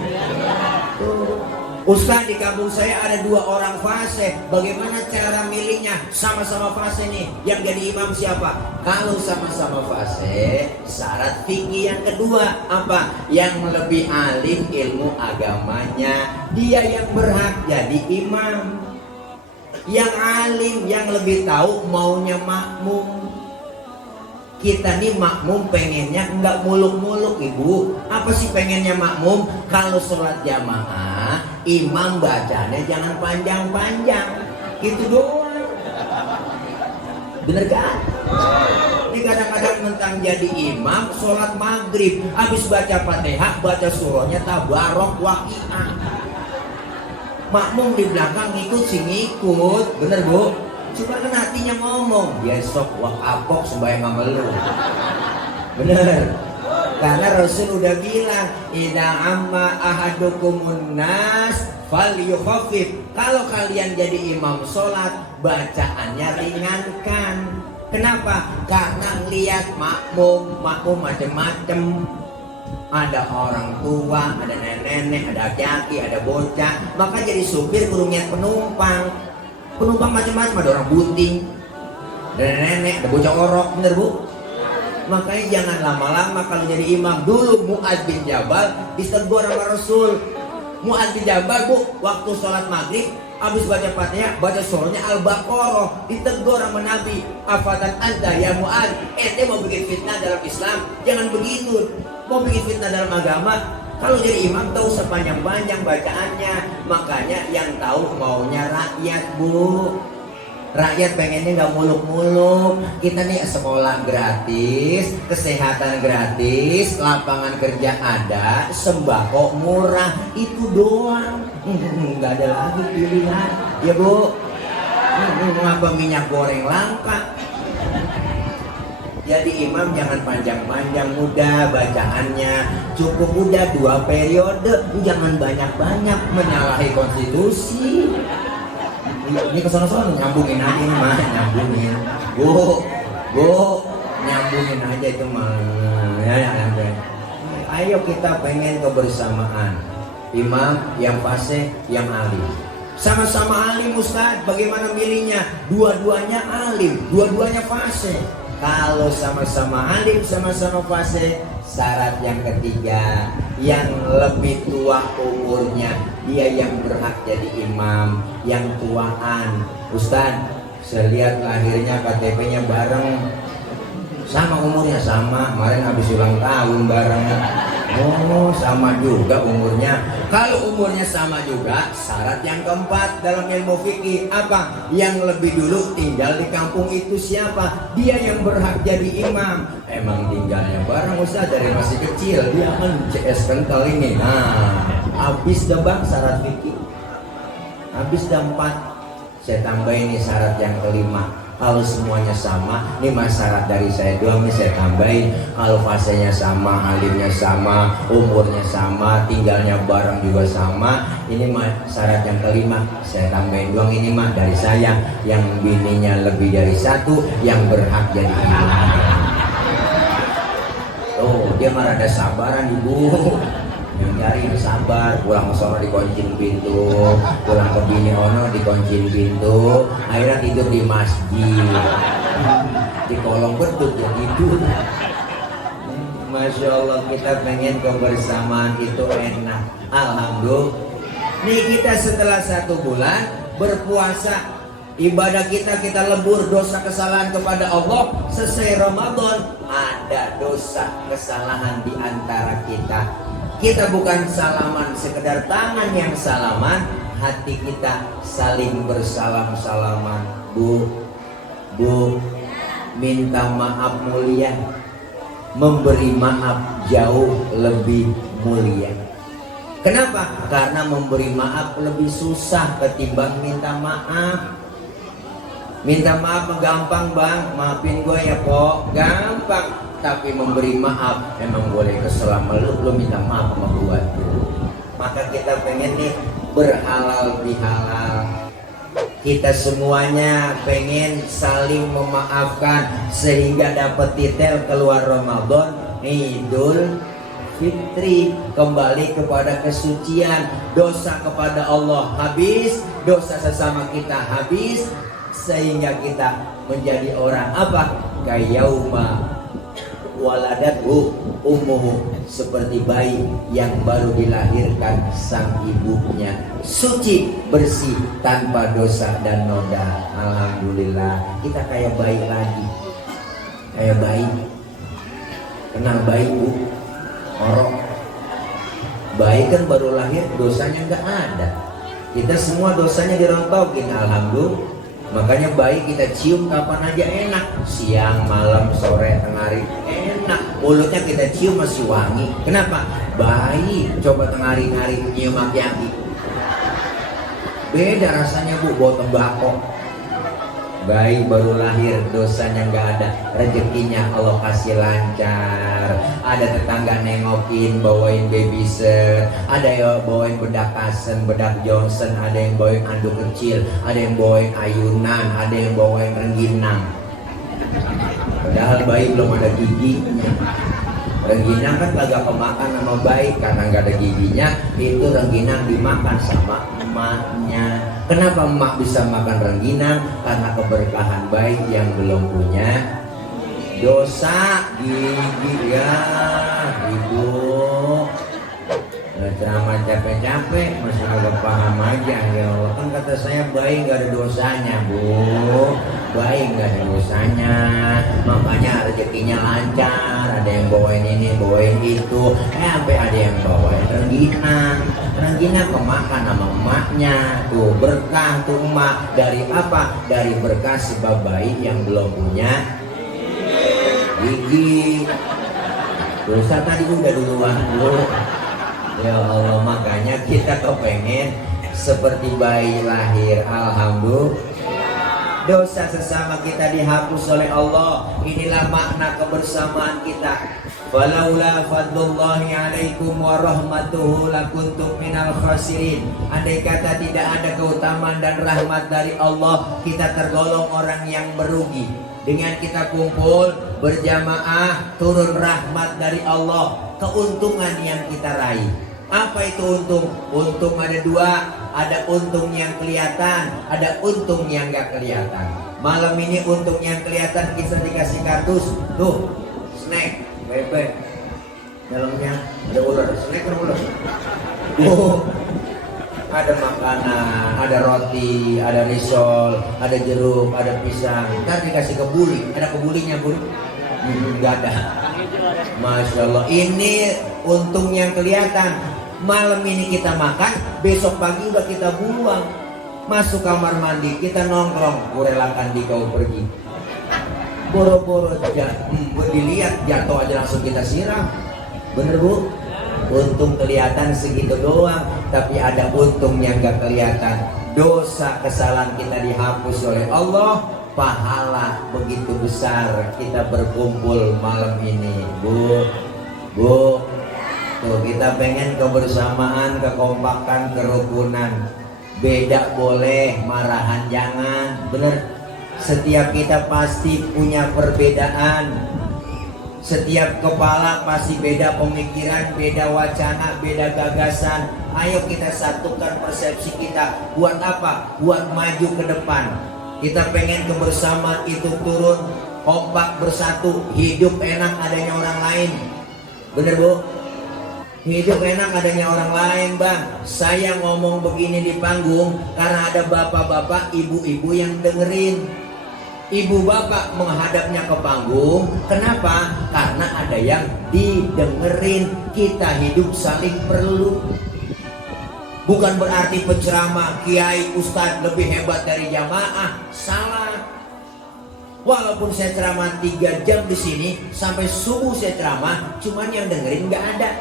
Ustaz, di kampung saya ada 2 orang fase. Bagaimana cara milihnya? Sama-sama fase nih. Yang jadi imam siapa? Kalau sama-sama fase, syarat fikih yang kedua apa? Yang lebih alim ilmu agamanya, dia yang berhak jadi imam. Yang alim, yang lebih tahu maunya makmum. Kita nih makmum pengennya enggak muluk-muluk ibu. Apa sih pengennya makmum? Kalau sholat jamaah, imam bacanya jangan panjang-panjang. Gitu doang. Bener kan? Ini kadang-kadang tentang jadi imam sholat maghrib, habis baca fatihah, baca surahnya tabarok waqi'ah. Makmum di belakang ngikut sih ngikut. Bener bu? Cuma kan hatinya ngomong, besok wah apok sembahyang sama lu. Bener. Karena Rasul udah bilang, idza amma ahadukumun nas falyukhaffif. Kalau kalian jadi imam sholat, bacaannya ringankan. Kenapa? Karena lihat makmum macam-macam. Ada orang tua, ada nenek-nenek, ada aki-aki, ada bocah. Maka jadi supir kudu ngeliat penumpang. Penumpang macam-macam, ada orang bunting, ada nenek, ada bocah orok, bener bu? Makanya jangan lama-lama kalau jadi imam. Dulu Mu'adz bin Jabal ditegur sama Rasul. Mu'adz bin Jabal bu, waktu sholat maghrib habis baca Fatihah, baca surahnya Al-Baqarah, ditegur sama Nabi. Afatan anta ya Mu'adz, ente mau bikin fitnah dalam Islam? Jangan begitu. Mau bikin fitnah dalam agama? Kalau jadi imam tahu sepanjang-panjang bacaannya. Makanya yang tahu maunya rakyat bu. Rakyat pengennya nggak muluk-muluk. Kita nih sekolah gratis, kesehatan gratis, lapangan kerja ada, sembako murah, itu doang. Nggak ada lagi pilihan, ya bu. Ngapa minyak goreng langka? Jadi imam jangan panjang-panjang, mudah bacaannya. Cukup udah 2 periode, jangan banyak-banyak menyalahi konstitusi. Ini kesana-sana nyambungin aja ini mah, nyambungin. Bu, nyambungin aja itu mah. Ya. Ayo kita pengen kebersamaan. Imam yang fasih, yang alim. Sama-sama alim Ustaz, bagaimana milihnya? Dua-duanya alim, dua-duanya fasih. Kalau sama-sama alim, sama-sama fasih, syarat yang ketiga, yang lebih tua umurnya, dia yang berhak jadi imam, yang tuaan. Ustaz, saya lihat lahirnya KTP-nya bareng, sama umurnya sama, kemarin habis ulang tahun bareng. Oh, sama juga umurnya. Kalau umurnya sama juga, syarat yang keempat dalam ilmu fikih apa? Yang lebih dulu tinggal di kampung itu siapa? Dia yang berhak jadi imam. Emang tinggalnya bareng Ustaz dari masih kecil, dia kan CS kental ini. Nah, habis dah bang syarat fikih. Habis dah 4. Saya tambahin nih syarat yang kelima. Kalau semuanya sama, ini syarat dari saya doang nih saya tambahin. Kalau fasenya sama, alimnya sama, umurnya sama, tinggalnya bareng juga sama. Ini syarat yang kelima, saya tambahin doang ini dari saya. Yang bininya lebih dari 1, yang berhak jadi imam. Oh, dia mah rada sabaran ibu. Yang cari yang sabar, pulang ke sono dikuncin pintu, pulang ke bini ono dikuncin pintu, akhirnya tidur di masjid, di kolong beduk ya tidur. Masya Allah, kita pengen kebersamaan itu enak. Alhamdulillah. Nih kita setelah 1 bulan berpuasa, ibadah kita lebur dosa kesalahan kepada Allah. Selesai Ramadan ada dosa kesalahan di antara kita. Kita bukan salaman sekedar tangan yang salaman, hati kita saling bersalam-salaman. Bu, minta maaf mulia. Memberi maaf jauh lebih mulia. Kenapa? Karena memberi maaf lebih susah ketimbang minta maaf. Minta maaf gampang bang, maafin gue ya pok, gampang. Tapi memberi maaf emang boleh kesel sama lu minta maaf sama gua tuh. Maka kita pengen nih berhalal bihalal. Kita semuanya pengen saling memaafkan sehingga dapat detail keluar Ramadan, Idul Fitri, kembali kepada kesucian, dosa kepada Allah habis, dosa sesama kita habis, sehingga kita menjadi orang apa? Kayauma waladatu ummuhu, seperti bayi yang baru dilahirkan sang ibunya, suci, bersih, tanpa dosa dan noda. Alhamdulillah, kita kayak bayi lagi. Kayak bayi. Kenal bayi bu? Orok. Bayi kan baru lahir, dosanya nggak ada. Kita semua dosanya dirontokin. Alhamdulillah. Makanya bayi kita cium kapan aja enak, siang, malam, sore, tengah hari enak. Mulutnya kita cium masih wangi. Kenapa? Bayi coba tengah hari nyium aki-aki, beda rasanya bu, bawa tembakau. baik baru lahir dosanya nggak ada, rezekinya Allah kasih lancar. Ada tetangga nengokin bawain baby set, ada yang bawain bedak Kasen, bedak Johnson, ada yang bawain anduk kecil, ada yang bawain ayunan, ada yang bawain rengginang. Padahal bayi belum ada giginya. Rengginang kan kagak kemakan sama bayi karena nggak ada giginya. Itu rengginang dimakan sama emaknya. Kenapa emak bisa makan rengginang? Karena keberkahan bayi yang belum punya dosa gigi ya, ibu. Ceramah capek-capek masih agak paham aja ya. Kan kata saya bayi nggak ada dosanya, Bu. Bayi nggak ada dosanya, makanya rezekinya lancar. Ada yang bawain ini, bawain itu, sampai ada yang bawain rengginang. Rengginang kemakan sama emaknya. Tuh berkah tuh emak. Dari apa? Dari berkah sebab bayi yang belum punya gigi. Dosa tadi udah duluan, Bu. Ya Allah, makanya kita kepengen seperti bayi lahir. Alhamdulillah, dosa sesama kita dihapus oleh Allah. Inilah makna kebersamaan kita. Walaula fadlullahi alaikum wa rahmatuhu lakuntum minal khasirin. Andai kata tidak ada keutamaan dan rahmat dari Allah, kita tergolong orang yang merugi. Dengan kita kumpul berjamaah, turun rahmat dari Allah, keuntungan yang kita raih. Apa itu untung? Untung ada dua, ada untung yang kelihatan, ada untung yang gak kelihatan. Malam ini untung yang kelihatan kita dikasih kardus. Tuh, snack, bebek, dalamnya ada ular, snack kan ular. Ada makanan, ada roti, ada risol, ada jeruk, ada pisang. Ntar dikasih kebuli, ada kebulinya Bu? Nggak ada. Masya Allah, ini untung yang kelihatan. Malam ini kita makan, besok pagi udah kita buang. Masuk kamar mandi, kita nongkrong, kurelakan di kau pergi. Boro-boro dilihat jatuh aja langsung kita siram. Bener Bu? Untung kelihatan segitu doang, tapi ada untung yang gak kelihatan. Dosa kesalahan kita dihapus oleh Allah, pahala begitu besar kita berkumpul malam ini. Bu, tuh kita pengen kebersamaan, kekompakan, kerukunan. Beda boleh, marahan jangan. Bener? Setiap kita pasti punya perbedaan. Setiap kepala pasti beda pemikiran, beda wacana, beda gagasan. Ayo kita satukan persepsi kita. Buat apa? Buat maju ke depan. Kita pengen kebersamaan itu turun, kompak bersatu. Hidup enak adanya orang lain. Bener Bu? Hidup enak adanya orang lain Bang. Saya ngomong begini di panggung karena ada bapak-bapak, ibu-ibu yang dengerin. Ibu bapak menghadapnya ke panggung. Kenapa? Karena ada yang didengerin. Kita hidup saling perlu. Bukan berarti penceramah, kiai, ustadz lebih hebat dari jamaah. Salah. Walaupun saya ceramah 3 jam di sini, sampai subuh saya ceramah, cuman yang dengerin nggak ada.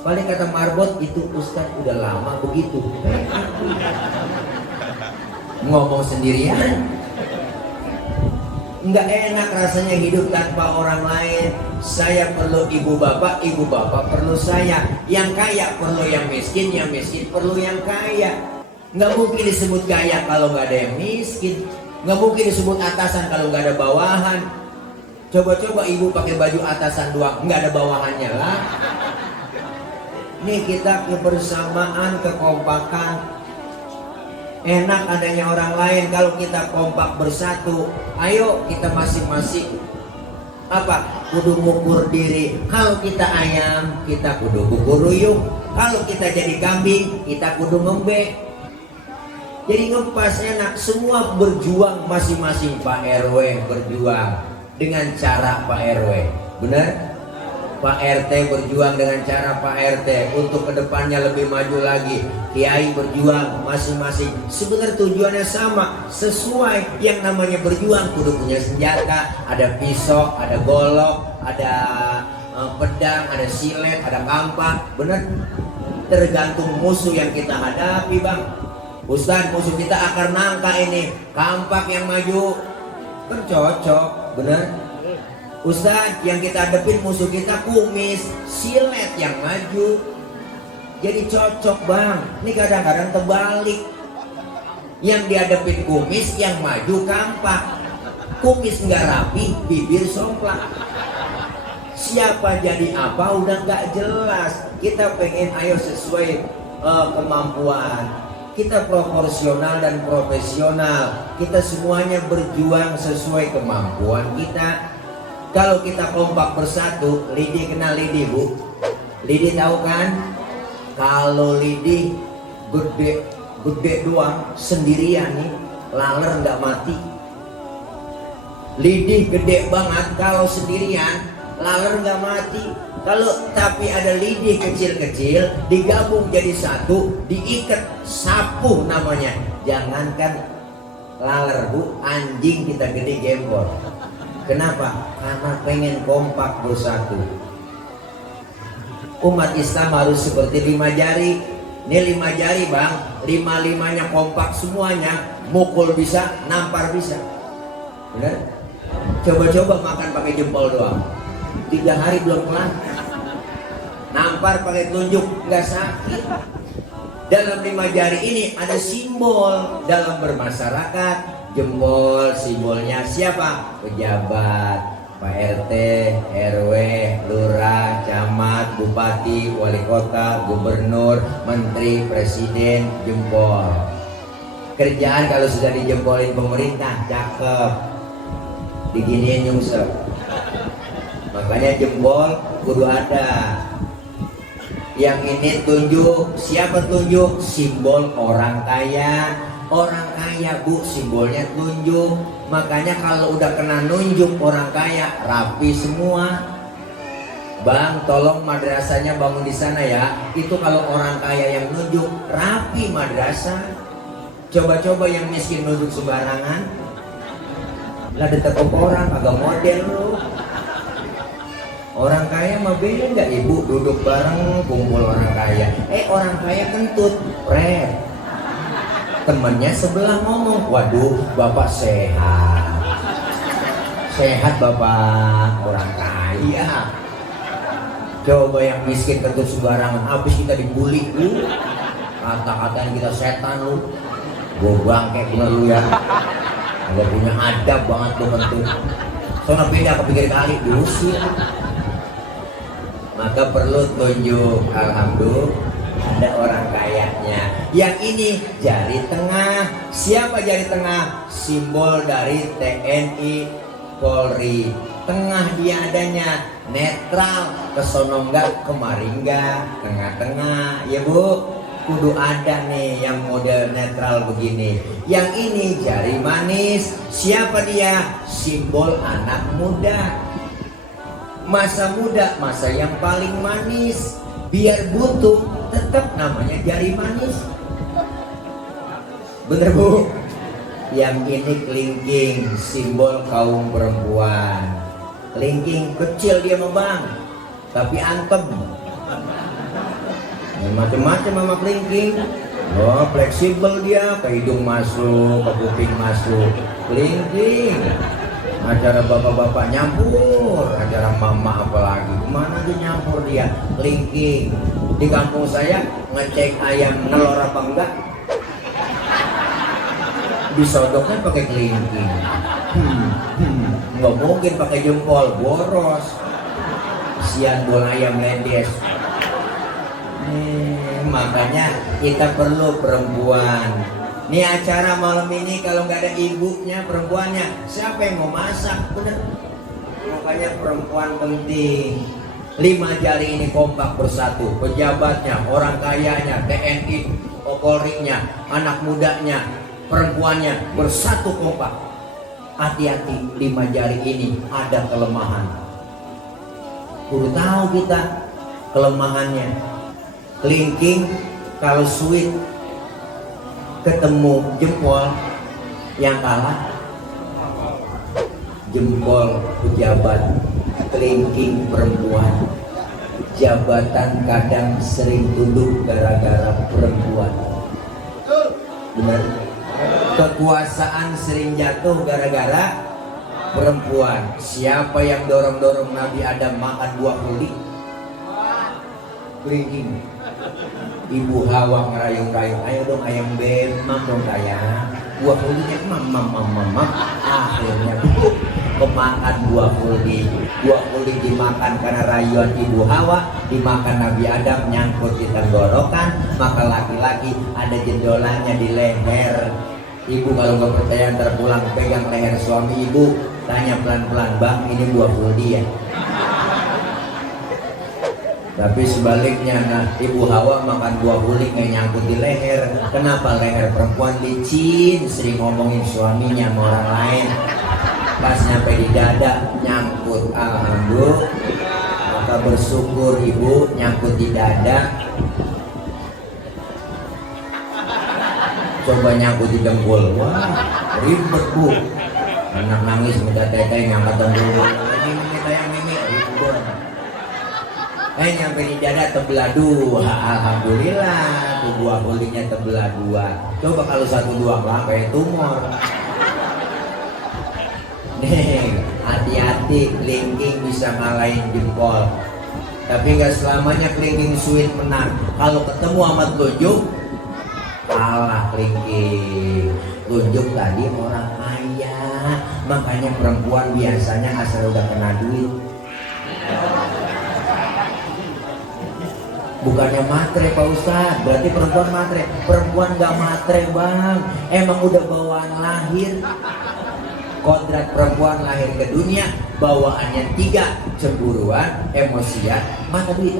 Paling kata Marbot, itu ustadz udah lama begitu. Ngomong sendirian. Nggak enak rasanya hidup tanpa orang lain. Saya perlu ibu bapak perlu saya. Yang kaya perlu yang miskin perlu yang kaya. Nggak mungkin disebut kaya kalau nggak ada yang miskin. Nggak mungkin disebut atasan kalau nggak ada bawahan. Coba-coba ibu pakai baju atasan doang, nggak ada bawahannya lah. Nih kita kebersamaan, kekompakan. Enak adanya orang lain kalau kita kompak bersatu. Ayo kita masing-masing apa? Kudu ngukur diri. Kalau kita ayam, kita kudu kukur ruyung. Kalau kita jadi kambing, kita kudu ngembek. Jadi ngepas enak. Semua berjuang masing-masing. Pak RW berjuang dengan cara Pak RW. Benar? Pak RT berjuang dengan cara Pak RT untuk kedepannya lebih maju lagi. Kiai berjuang masing-masing. Sebenarnya tujuannya sama, sesuai. Yang namanya berjuang kudu punya senjata. Ada pisau, ada golok, ada pedang, ada silet, ada kampak. Bener? Tergantung musuh yang kita hadapi Bang. Ustaz, musuh kita akar nangka ini, kampak yang maju, kan cocok, bener? Ustaz, yang kita hadepin musuh kita kumis, silet yang maju, jadi cocok bang. Ini kadang-kadang terbalik, yang dihadepin kumis, yang maju kampak. Kumis nggak rapi, bibir somplak. Siapa jadi apa udah nggak jelas. Kita pengen ayo sesuai kemampuan. Kita proporsional dan profesional. Kita semuanya berjuang sesuai kemampuan kita. Kalau kita kompak bersatu, lidi kenal lidi bu. Lidi tahu kan? Kalau lidi gede doang sendirian nih, laler nggak mati. Lidi gede banget kalau sendirian, laler nggak mati. Kalau tapi ada lidi kecil-kecil digabung jadi satu, diikat sapu namanya. Jangankan laler bu, anjing kita gede gembor. Kenapa? Karena pengen kompak bersatu. Umat Islam harus seperti 5 jari. Ini 5 jari bang, 5-5-nya kompak semuanya. Mukul bisa, nampar bisa. Benar? Coba-coba makan pakai jempol doang, 3 hari belum kelar. Nampar pakai telunjuk nggak sakit. Dalam 5 jari ini ada simbol dalam bermasyarakat. Jempol simbolnya siapa? Pejabat, Pak RT, RW, lurah, camat, bupati, wali kota, gubernur, menteri, presiden, jempol. Kerjaan kalau sudah dijempolin pemerintah, cakep, diginiin nyungsep. Makanya jempol kudu ada. Yang ini tunjuk, siapa tunjuk? Simbol orang kaya. Orang kaya bu, simbolnya tunjuk. Makanya kalau udah kena nunjuk orang kaya, rapi semua. Bang, tolong madrasahnya bangun di sana ya. Itu kalau orang kaya yang nunjuk, rapi madrasah. Coba-coba yang miskin nunjuk sembarangan. Lah ditekuk orang, agak model lu. Orang kaya mah beda nggak ibu, duduk bareng kumpul orang kaya. Orang kaya kentut, pret. Temennya sebelah ngomong, waduh bapak sehat. Sehat bapak, orang kaya. Coba yang miskin kentut sembarangan, habis kita dibully lu. Kata-katain kita setan lu. Gue bangke bener lu ya. Gak punya adab banget lu kentut. Soalnya beda ke pinggir kali, diusir. Maka perlu tunjuk, alhamdulillah ada orang kayanya. Yang ini jari tengah. Siapa jari tengah? Simbol dari TNI Polri. Tengah dia adanya, netral, kesono enggak, kemari enggak, tengah-tengah. Ya bu, kudu ada nih yang model netral begini. Yang ini jari manis. Siapa dia? Simbol anak muda. Masa muda, masa yang paling manis. Biar butuh, tetap namanya jari manis. Bener bu? Yang ini kelingking, simbol kaum perempuan. Kelingking kecil dia mah bang, tapi antem. Macem-macem sama kelingking. Oh, fleksibel dia, ke hidung masuk, ke kuping masuk. Kelingking. Acara bapak-bapak nyampur, acara mama apalagi. Kemana dia nyampur dia? Kelingking. Di kampung saya ngecek ayam nelor apa enggak, disodoknya pakai kelingking. Nggak mungkin pakai jempol, boros. Kasihan bola ayam lendes. Makanya kita perlu perempuan. Nih acara malam ini kalau nggak ada ibunya, perempuannya, siapa yang mau masak? Bener. Makanya perempuan penting. 5 jari ini kompak bersatu. Pejabatnya, orang kayanya, TNI, Polri-nya, anak mudanya, perempuannya bersatu kompak. Hati-hati, 5 jari ini ada kelemahan. Kudu tahu kita kelemahannya. Kelingking kalau sweet ketemu jempol, yang kalah jempol pejabat, kelingking perempuan. Jabatan kadang sering tunduk gara-gara perempuan. Benar. Kekuasaan sering jatuh gara-gara perempuan. Siapa yang dorong-dorong Nabi Adam makan buah kulit? Kelingking. Ibu Hawa ngerayung-rayung, ayo dong ayam bemam dong sayang. Buah kulitnya mam. Akhirnya kemakan buah kulit. Buah kulit dimakan karena rayuan Ibu Hawa, dimakan Nabi Adam, nyangkut di tenggorokan. Maka laki-laki ada jendolannya di leher. Ibu kalau nggak percaya ntar pulang pegang leher suami ibu, tanya pelan-pelan, bang ini buah kulit ya? Tapi sebaliknya, nah, Ibu Hawa makan buah kulit nggak nyangkut di leher. Kenapa? Leher perempuan licin, sering ngomongin suaminya sama orang lain. Pas nyampe di dada nyangkut, alhamdulillah. Maka bersyukur ibu nyangkut di dada. Coba nyangkut di dengkul, wah ribet bu. Anak nangis minta teteh ngangkat dengkul. Ini tayang ini ribet. Nyampe di dada terbelah dua, alhamdulillah. Tuh buah kulitnya terbelah dua. Coba kalau satu dua lah kayak tumor. Nih, hati-hati, kelingking bisa ngalahin jempol. Tapi nggak selamanya kelingking sweet menang. Kalau ketemu sama telunjuk, kalah kelingking. Telunjuk tadi orang kaya, makanya perempuan biasanya asal udah kena duit. Bukannya matre Pak Ustadz, berarti perempuan matre. Perempuan gak matre bang, emang udah bawaan lahir. Kodrat perempuan lahir ke dunia bawaannya 3, cemburuan, emosian, mata duit.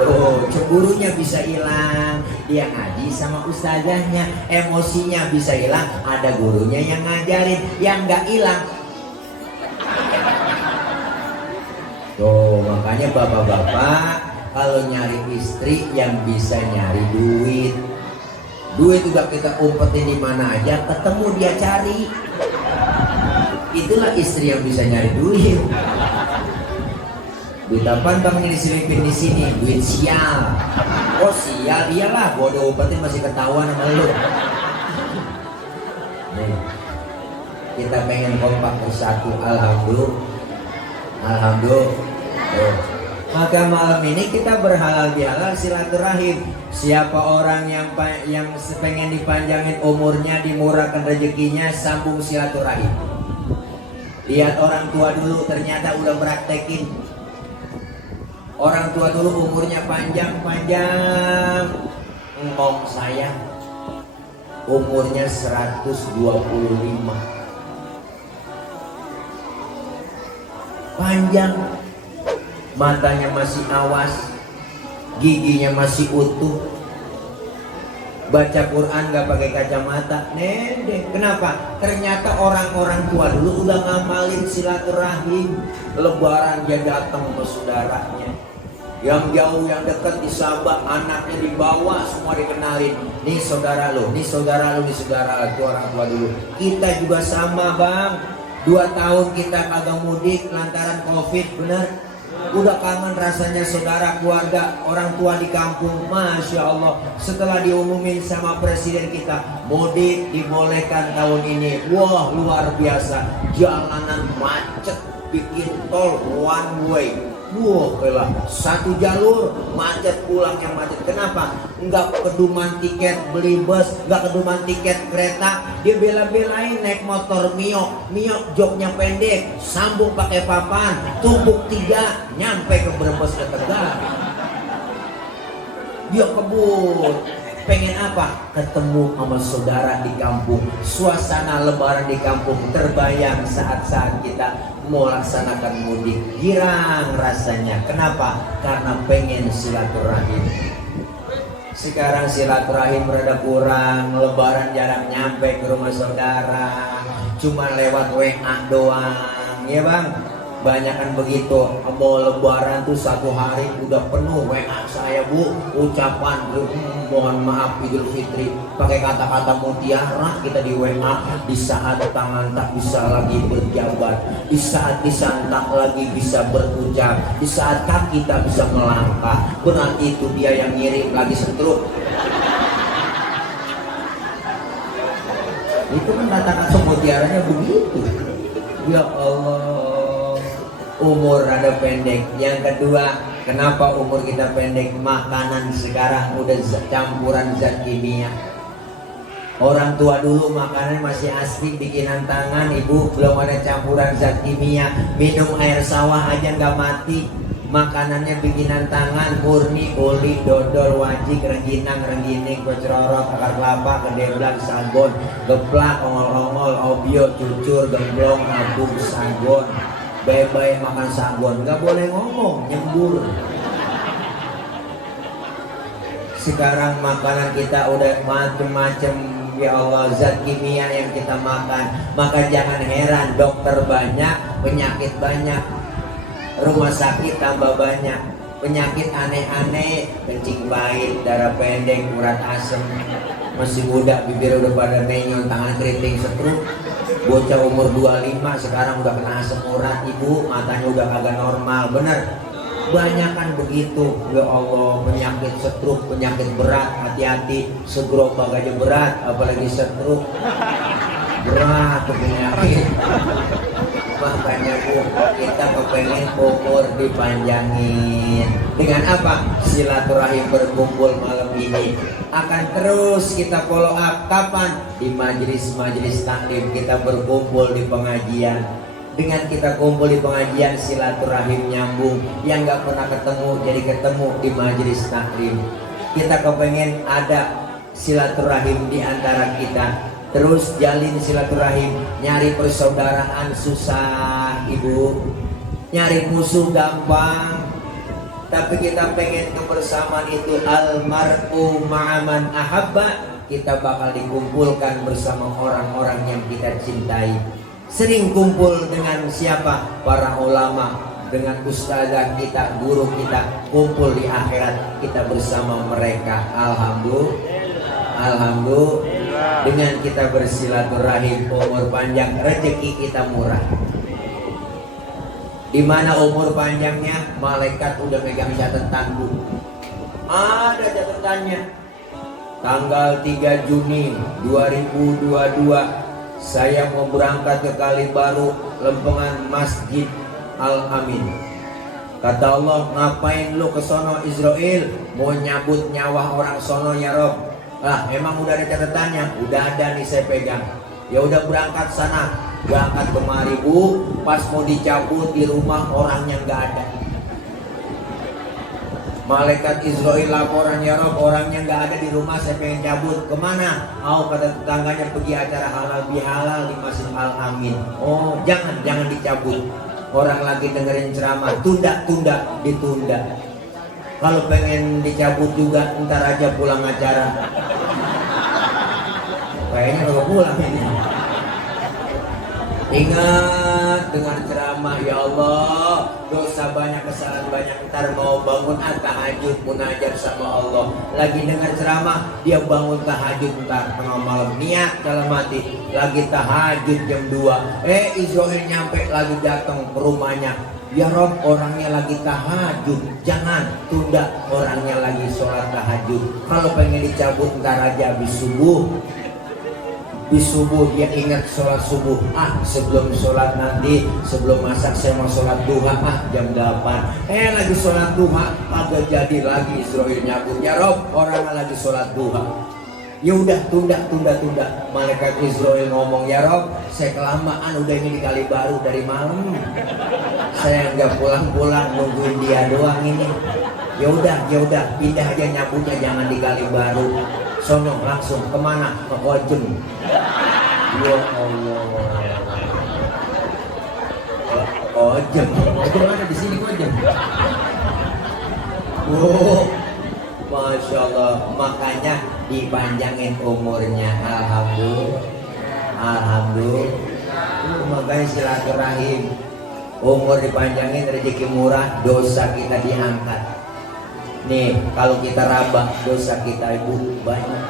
Oh, cemburunya bisa hilang, dia ngaji sama ustazahnya. Emosinya bisa hilang, ada gurunya yang ngajarin. Yang gak hilang, tuh makanya bapak-bapak kalau nyari istri yang bisa nyari duit. Duit udah kita umpetin di mana aja, ketemu dia cari. Itulah istri yang bisa nyari duit. Duit apaan kamu diselipin di sini? Duit sial. Oh sial, iyalah, gua udah umpetin masih ketahuan sama lu. Nih, kita pengen kompak bersatu, alhamdulillah. Alhamdulillah. Maka malam ini kita berhalal bihalal silaturahim. Siapa orang yang pengen dipanjangin umurnya, dimurahkan rezekinya, sambung silaturahim. Lihat orang tua dulu, ternyata udah praktekin. Orang tua dulu umurnya panjang. Ngomong saya umurnya 125. Panjang, matanya masih awas, giginya masih utuh, baca Quran gak pakai kacamata. Nede, kenapa? Ternyata orang-orang tua dulu udah ngamalin silaturahim. Lebaran dia datang sama saudaranya, yang jauh yang dekat disabak, anaknya dibawa, semua dikenalin. Nih saudara lo, nih saudara lo, nih saudara lo. Itu orang tua dulu. Kita juga sama bang. 2 tahun kita kagak mudik lantaran covid, bener. Udah kangen rasanya saudara, keluarga, orang tua di kampung. Masya Allah, setelah diumumin sama presiden kita mudik dibolehkan tahun ini, wah luar biasa. Jalanan macet, bikin tol one way. Wah, kelah satu jalur macet, pulang yang macet. Kenapa? Enggak keduman tiket beli bus, enggak keduman tiket kereta. Dia bela-belain naik motor Mio joknya pendek, sambung pakai papan, tumpuk 3, nyampe ke Brebes ke Tegal. Dia kebun. Pengen apa? Ketemu sama saudara di kampung. Suasana lebaran di kampung terbayang saat-saat kita mau laksanakan mudik. Girang rasanya. Kenapa? Karena pengen silaturahim. Sekarang silaturahim rada kurang. Lebaran jarang nyampe ke rumah saudara, cuma lewat WA doang, ya bang. Banyakan begitu. Mau lebaran tuh 1 hari udah penuh WA saya bu, ucapan mohon maaf Idul Fitri pakai kata-kata mutiara kita di WA. Di saat tangan tak bisa lagi berjabat, di saat lisan tak lagi bisa berucap, di saat kaki tak bisa melangkah, berarti itu dia yang ngirim lagi setruk. Itu kan kata-kata mutiaranya begitu. Ya Allah, umur ada pendek. Yang kedua, kenapa umur kita pendek? Makanan sekarang udah campuran zat kimia. Orang tua dulu makanan masih asli bikinan tangan, ibu, belum ada campuran zat kimia. Minum air sawah aja nggak mati. Makanannya bikinan tangan, murni, uli, dodol, wajik, rengginang, renggining, kocrorot, akar kelapa, kedeblang, sagon, geplak, ongol-ongol, obio, cucur, gemblong, abung, sagon. Bebay makan sagon, nggak boleh ngomong, nyembur. Sekarang makanan kita udah macem-macem, ya Allah, zat kimia yang kita makan. Maka jangan heran, dokter banyak, penyakit banyak. Rumah sakit tambah banyak, penyakit aneh-aneh, kencing pahit, darah pendek, urat asem. Masih muda bibir udah pada menyol, tangan keriting, stroke. Bocah umur 25 sekarang udah kena asam urat, ibu, matanya udah kagak normal. Bener, banyak kan begitu. Ya Allah, penyakit stroke, penyakit berat, hati-hati. Segerobak aja berat, apalagi stroke. Berat penyakit. Makanya Bu, kita kepengen umur dipanjangin. Dengan apa? Silaturahim berkumpul malam ini. Akan terus kita follow up. Kapan? Di majelis-majelis taklim kita berkumpul di pengajian. Dengan kita kumpul di pengajian, silaturahim nyambung. Yang gak pernah ketemu jadi ketemu di majelis taklim. Kita kepengen ada silaturahim di antara kita. Terus jalin silaturahim, nyari persaudaraan susah, ibu. Nyari musuh gampang. Tapi kita pengen kebersamaan itu, almar'u ma'aman ahabba. Kita bakal dikumpulkan bersama orang-orang yang kita cintai. Sering kumpul dengan siapa? Para ulama, dengan ustazah kita, guru kita. Kumpul di akhirat, kita bersama mereka. Alhamdulillah. Dengan kita bersilaturahim, umur panjang, rezeki kita murah. Di mana umur panjangnya? Malaikat udah megang catatan, Bu. Ada catatannya. Tanggal 3 Juni 2022 saya mau berangkat ke Kalibaru, Lempengan Masjid Al-Amin. Kata Allah, ngapain lu ke sono Israel? Mau nyabut nyawa orang sono ya Rob. Ah, emang udah ada catatannya? Udah ada nih, saya pegang. Ya udah berangkat sana. Berangkat kemari, Bu. Pas mau dicabut di rumah orangnya nggak ada. Malaikat Israel laporan, ya Rob, orangnya nggak ada di rumah, saya pengen cabut. Kemana? Mau kata tetangganya pergi acara halal bihalal di Masjid Al-Amin. Oh, jangan dicabut. Orang lagi dengerin ceramah, tunda, ditunda. Kalau pengen dicabut juga, ntar aja pulang acara. Kayaknya kalau pulang ini. Ingat dengan ceramah, ya Allah, dosa banyak, kesalahan banyak. Ntar mau bangun tahajud, munajat sama Allah. Lagi dengar ceramah, dia bangun tahajud ntar tengah malam. Niat dalam hati, lagi tahajud jam 2. Israel nyampe lagi datang ke rumahnya. Ya Rob, orangnya lagi tahajud. Jangan tunda, orangnya lagi sholat tahajud. Kalau pengen dicabut ntar aja habis subuh. Di subuh dia ingat sholat subuh. Sebelum sholat nanti, sebelum masak saya mau sholat duha. Jam 8. Lagi sholat duha, agak jadi lagi Israel nyabut. Ya Rob, orangnya lagi sholat duha. Ya udah, tunda. Malaikat Israel ngomong, ya Rob, saya kelamaan udah ini di Kalibaru dari malam. Saya nggak pulang-pulang, nungguin dia doang ini. Ya udah, pindah aja nyabutnya, jangan di Kalibaru. Sono langsung kemana? Ke Kojem. Ya Allah. Kojem. Itu mana di sini Kojem? Oh, Masya Allah. Makanya dipanjangin umurnya. Alhamdulillah. Makanya silaturahim. Umur dipanjangin, rezeki murah, dosa kita diangkat. Nih, kalau kita rabah, dosa kita ibu banyak.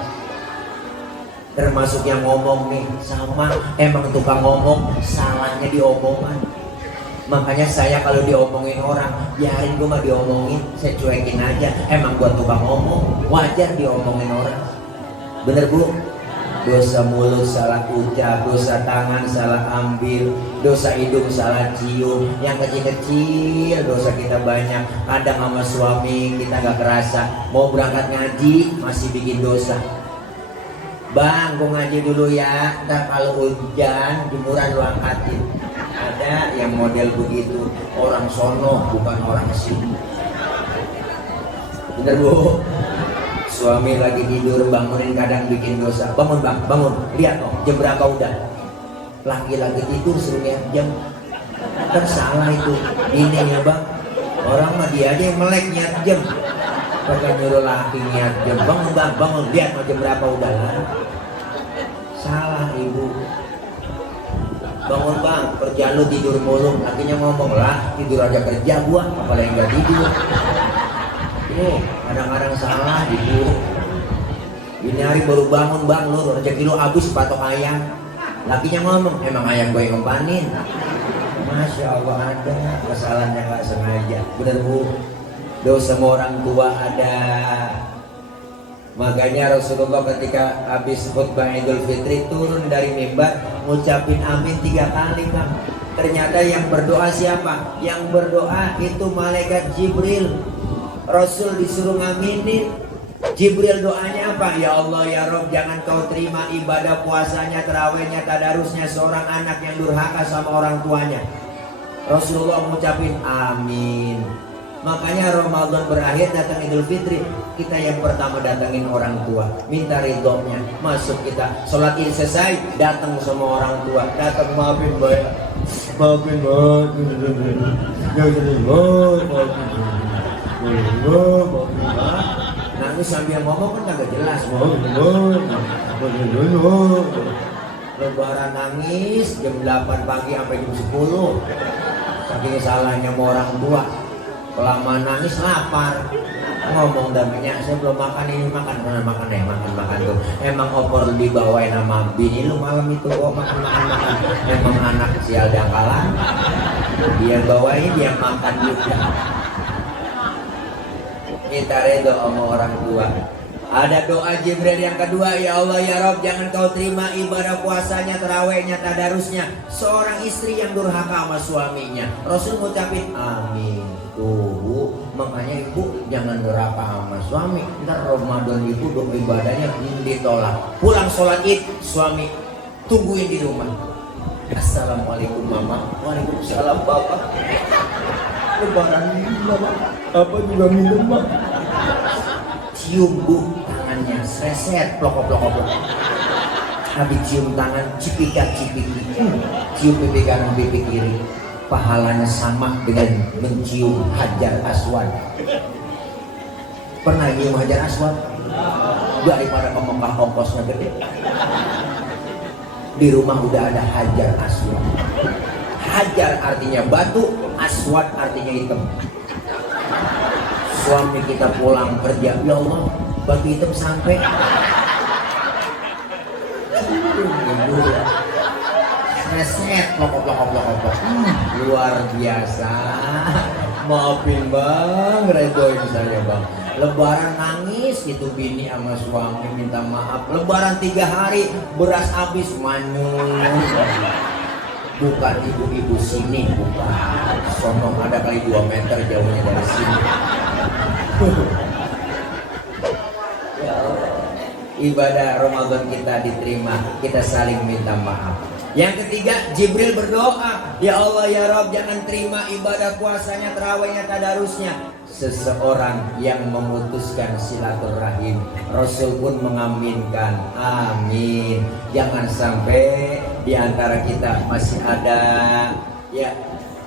Termasuk yang ngomong nih, sama. Emang tukang ngomong, salahnya di omongan. Makanya saya kalau diomongin orang, biarin gue mah diomongin, saya cuekin aja. Emang gue tukang ngomong, wajar diomongin orang. Bener Bu? dosa mulut salah ucap, dosa tangan salah ambil, dosa hidung salah cium, yang kecil-kecil dosa kita banyak. Kadang sama suami kita gak kerasa, mau berangkat ngaji masih bikin dosa. Bang, gua ngaji dulu ya, ntar kalau hujan jemuran lu angkatin. Ada yang model begitu, orang sono bukan orang sini. Bener Bu? Suami lagi tidur, bangunin kadang bikin dosa. Bangun bang, bangun. Lihat dong, jam berapa udah? Laki-laki tidur suruh lihat jam. Kan salah itu. Ini ya bang, orang mah dia aja yang melek niat jam. Bukan nyuruh laki niat jam. Bangun bang, bangun. Lihat mau jam berapa udah. Salah ibu. Bangun bang, kerjaan lu tidur mulu. Lakinya ngomong lah, tidur aja kerja gua, apalagi nggak tidur. Kadang-kadang salah ibu. Ini hari baru bangun bang, lu rezeki lu habis patok ayam. Lakinya ngomong, emang ayam gue yang ngempanin. Masya Allah, ada kesalahan yang gak sengaja. Bener Bu, dosa sama orang tua ada. Makanya Rasulullah ketika habis khutbah Idul Fitri turun dari mimbar ngucapin amin 3 kali bang. Ternyata yang berdoa siapa? Yang berdoa itu malaikat Jibril. Rasul disuruh ngaminin. Jibril doanya apa? Ya Allah ya Rob, jangan kau terima ibadah puasanya, terawihnya, tadarusnya seorang anak yang durhaka sama orang tuanya. Rasulullah mengucapin amin. Makanya Ramadan berakhir, datang Idul Fitri, kita yang pertama datangin orang tua, minta ridhonya. Masuk kita, sholat Id selesai, datang sama orang tua, datang maafin bayar, maafin nangis sambil ngomong kan kagak jelas. Lebaran nangis jam 8 pagi sampai jam 10. Saking salahnya sama orang tua. Kelamaan nangis lapar. Ngomong damainya, saya belum makan ini, makan tuh. Emang opor dibawain sama bini lu malam itu kok makan. Emang anak sial dangkalan. Dia bawain, dia makan juga. Kita ridho sama orang tua. Ada doa Jibril yang kedua, ya Allah ya Rob, jangan kau terima ibadah puasanya, terawihnya, tadarusnya seorang istri yang durhaka sama suaminya. Rasul ngucapin amin. Tuh, makanya ibu jangan durhaka sama suami. Ntar Ramadan itu doa ibadahnya ditolak. Pulang sholat Id, suami tungguin di rumah. Assalamualaikum mama. Waalaikumsalam bapak. Lebaran ini mama, apa juga minum mak. Cium bu tangannya, seset, plok. Habis cium tangan, cipika. Cium pipi kanan, pipi kiri. Pahalanya sama dengan mencium Hajar Aswad. Pernah cium Hajar Aswad? Daripada ke Mekah ongkosnya gede. Di rumah udah ada Hajar Aswad. Hajar artinya batu, Aswad artinya hitam. Suami kita pulang kerja, ya Allah, batu hitam sampai. Reset, plok. Luar biasa. Maafin bang, redoin saya bang. Lebaran nangis itu bini sama suami minta maaf. Lebaran 3 hari beras habis manyun. Bukan ibu-ibu sini, bukan. Sono ada kali 2 meter jauhnya dari sini. Ya Allah. Ibadah Ramadan kita diterima, kita saling minta maaf. Yang ketiga, Jibril berdoa, ya Allah ya Rob, jangan terima ibadah puasanya, terawihnya, tadarusnya seseorang yang memutuskan silaturahim. Rasul pun mengaminkan, amin. Jangan sampai di antara kita masih ada ya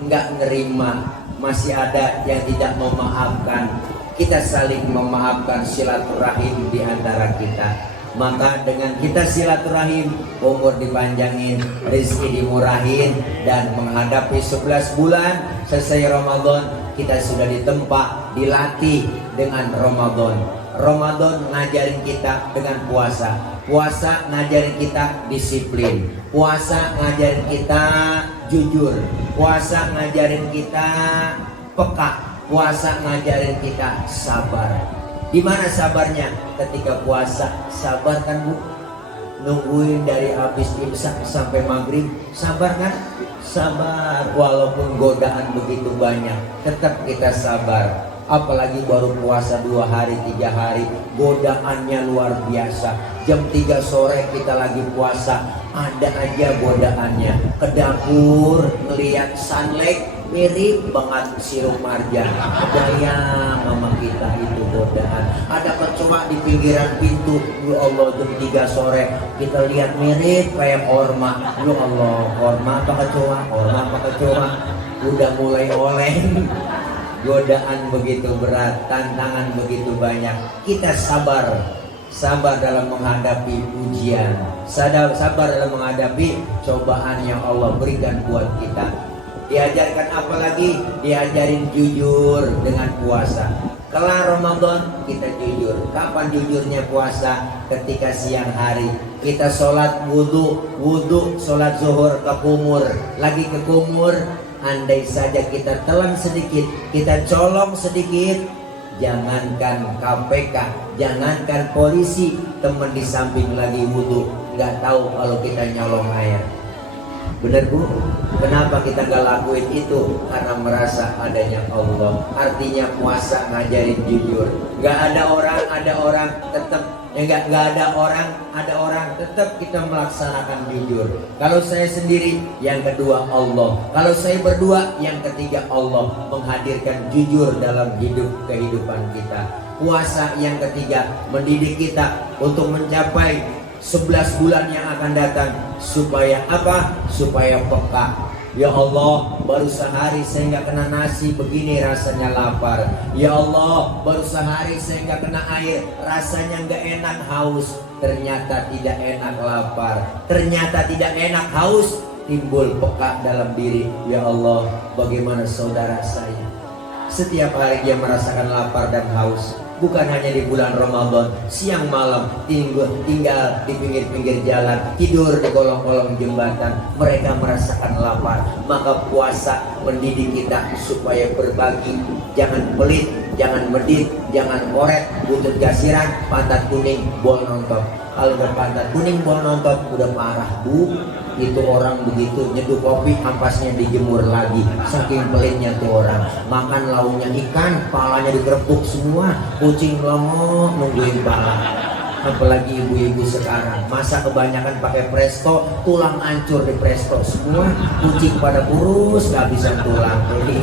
nggak nerima, masih ada yang tidak memaafkan. Kita saling memaafkan, silaturahim di antara kita. Maka dengan kita silaturahim, umur dipanjangin, rezeki dimurahin, dan menghadapi 11 bulan selesai Ramadan, kita sudah ditempa, dilatih dengan Ramadan. Ramadan ngajarin kita dengan puasa. Puasa ngajarin kita disiplin. Puasa ngajarin kita jujur. Puasa ngajarin kita peka. Puasa ngajarin kita sabar. Di mana sabarnya? Ketika puasa, sabar kan Bu? nungguin dari habis imsak sampai maghrib, sabar kan? Sabar, walaupun godaan begitu banyak, tetap kita sabar. Apalagi baru puasa 2 hari 3 hari, godaannya luar biasa. Jam 3 sore kita lagi puasa, ada aja godaannya. Ke dapur ngelihat sunlight, mirip banget sirup marjan. Daya mama kita itu godaan. Ada kecoa di pinggiran pintu, ya Allah, jam 3 sore kita lihat mirip kayak korma. Ya Allah, korma apa kecoa? Korma apa kecoa? Udah mulai oleng. Godaan begitu berat, tantangan begitu banyak. Kita sabar dalam menghadapi ujian, sabar dalam menghadapi cobaan yang Allah berikan buat kita. Diajarkan apa lagi? Diajarin jujur dengan puasa. Kelar Ramadan kita jujur. Kapan jujurnya puasa? Ketika siang hari kita sholat wudhu, sholat zuhur ke kumur, lagi ke kumur. Andai saja kita telan sedikit, kita colong sedikit, jangankan KPK, jangankan polisi, teman di samping lagi wudhu nggak tahu kalau kita nyolong air. Bener Bu? Kenapa kita nggak lakuin itu? Karena merasa adanya Allah. Artinya puasa ngajarin jujur. Nggak ada orang tetap ada orang tetap kita melaksanakan jujur. Kalau saya sendiri, yang kedua Allah. Kalau saya berdua, yang ketiga Allah. Menghadirkan jujur dalam kehidupan kita. Puasa yang ketiga mendidik kita untuk mencapai 11 bulan yang akan datang. Supaya apa? Supaya peka. Ya Allah, baru sehari saya nggak kena nasi, begini rasanya lapar. Ya Allah, baru sehari saya nggak kena air, rasanya nggak enak haus. Ternyata tidak enak lapar, ternyata tidak enak haus. Timbul peka dalam diri. Ya Allah, bagaimana saudara saya? Setiap hari dia merasakan lapar dan haus. Bukan hanya di bulan Ramadan, siang malam tinggal di pinggir-pinggir jalan, tidur di kolong-kolong jembatan. Mereka merasakan lapar. Maka puasa mendidik kita supaya berbagi. Jangan pelit, jangan medit, jangan koret, buntut gasiran, pantat kuning, bol nonton. Kalau udah pantat kuning, bol nonton, udah parah Bu. Itu orang begitu nyeduh kopi, ampasnya dijemur lagi. Saking pelitnya tuh orang. Makan lauknya ikan, palanya digerebuk semua. Kucing melongo nungguin pala. Apalagi ibu-ibu sekarang, masa kebanyakan pakai presto, tulang hancur di presto semua. Kucing pada kurus, kehabisan tulang. Jadi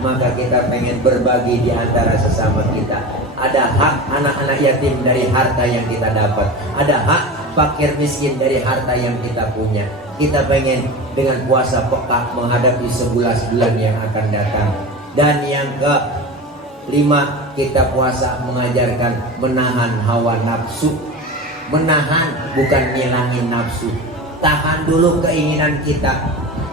maka kita pengen berbagi di antara sesama kita. Ada hak anak-anak yatim dari harta yang kita dapat. Ada hak fakir miskin dari harta yang kita punya. Kita pengen dengan puasa peka menghadapi 11 bulan yang akan datang. Dan yang kelima, kita puasa mengajarkan menahan hawa nafsu. Menahan bukan ngilangin nafsu. Tahan dulu keinginan kita.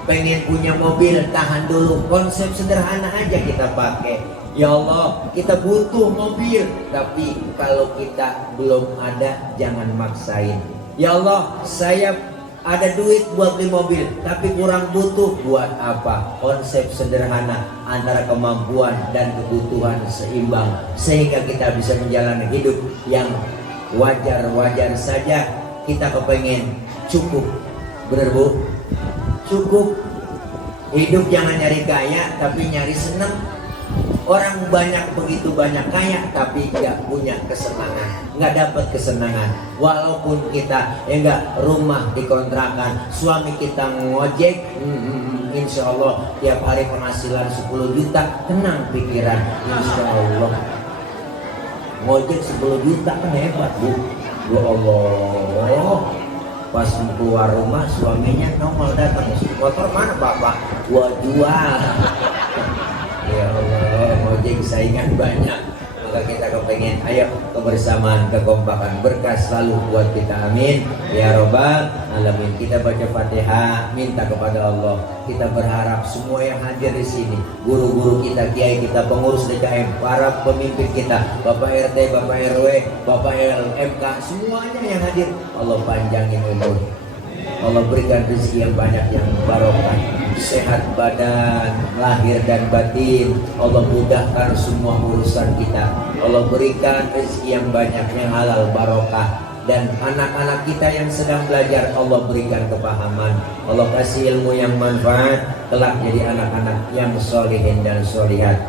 Pengen punya mobil, tahan dulu. Konsep sederhana aja kita pakai. Ya Allah, kita butuh mobil, tapi kalau kita belum ada, jangan maksain. Ya Allah, saya ada duit buat beli mobil, tapi kurang butuh, buat apa? Konsep sederhana antara kemampuan dan kebutuhan seimbang, sehingga kita bisa menjalani hidup yang wajar-wajar saja. Kita kepengen cukup, bener Bu? Cukup. Hidup jangan nyari kaya, tapi nyari senang. Orang banyak, begitu banyak kaya, tapi nggak punya kesenangan, nggak dapat kesenangan. Walaupun kita rumah dikontrakan, suami kita ngojek, insya Allah tiap hari penghasilan 10 juta, tenang pikiran, insya Allah. Ngojek 10 juta kan hebat Bu. Ya Allah. Pas keluar rumah suaminya nongol datang, motor mana Bapak? Gua jual. Ya Allah, ngojek saingan banyak. Maka kita kepengen, ayo kebersamaan, kekompakan, berkah selalu buat kita, amin ya robbal alamin. Kita baca Fatihah, minta kepada Allah. Kita berharap semua yang hadir di sini, guru-guru kita, kiai kita, pengurus DKM, para pemimpin kita, Bapak RT, Bapak RW, Bapak LMK, semuanya yang hadir, Allah panjangin umur, Allah berikan rezeki yang banyak, yang barokah, sehat badan, lahir dan batin. Allah mudahkan semua urusan kita. Allah berikan rezeki yang banyak, yang halal, barokah. dan anak-anak kita yang sedang belajar Allah berikan kepahaman, Allah kasih ilmu yang manfaat, kelak jadi anak-anak yang solihin dan solihat.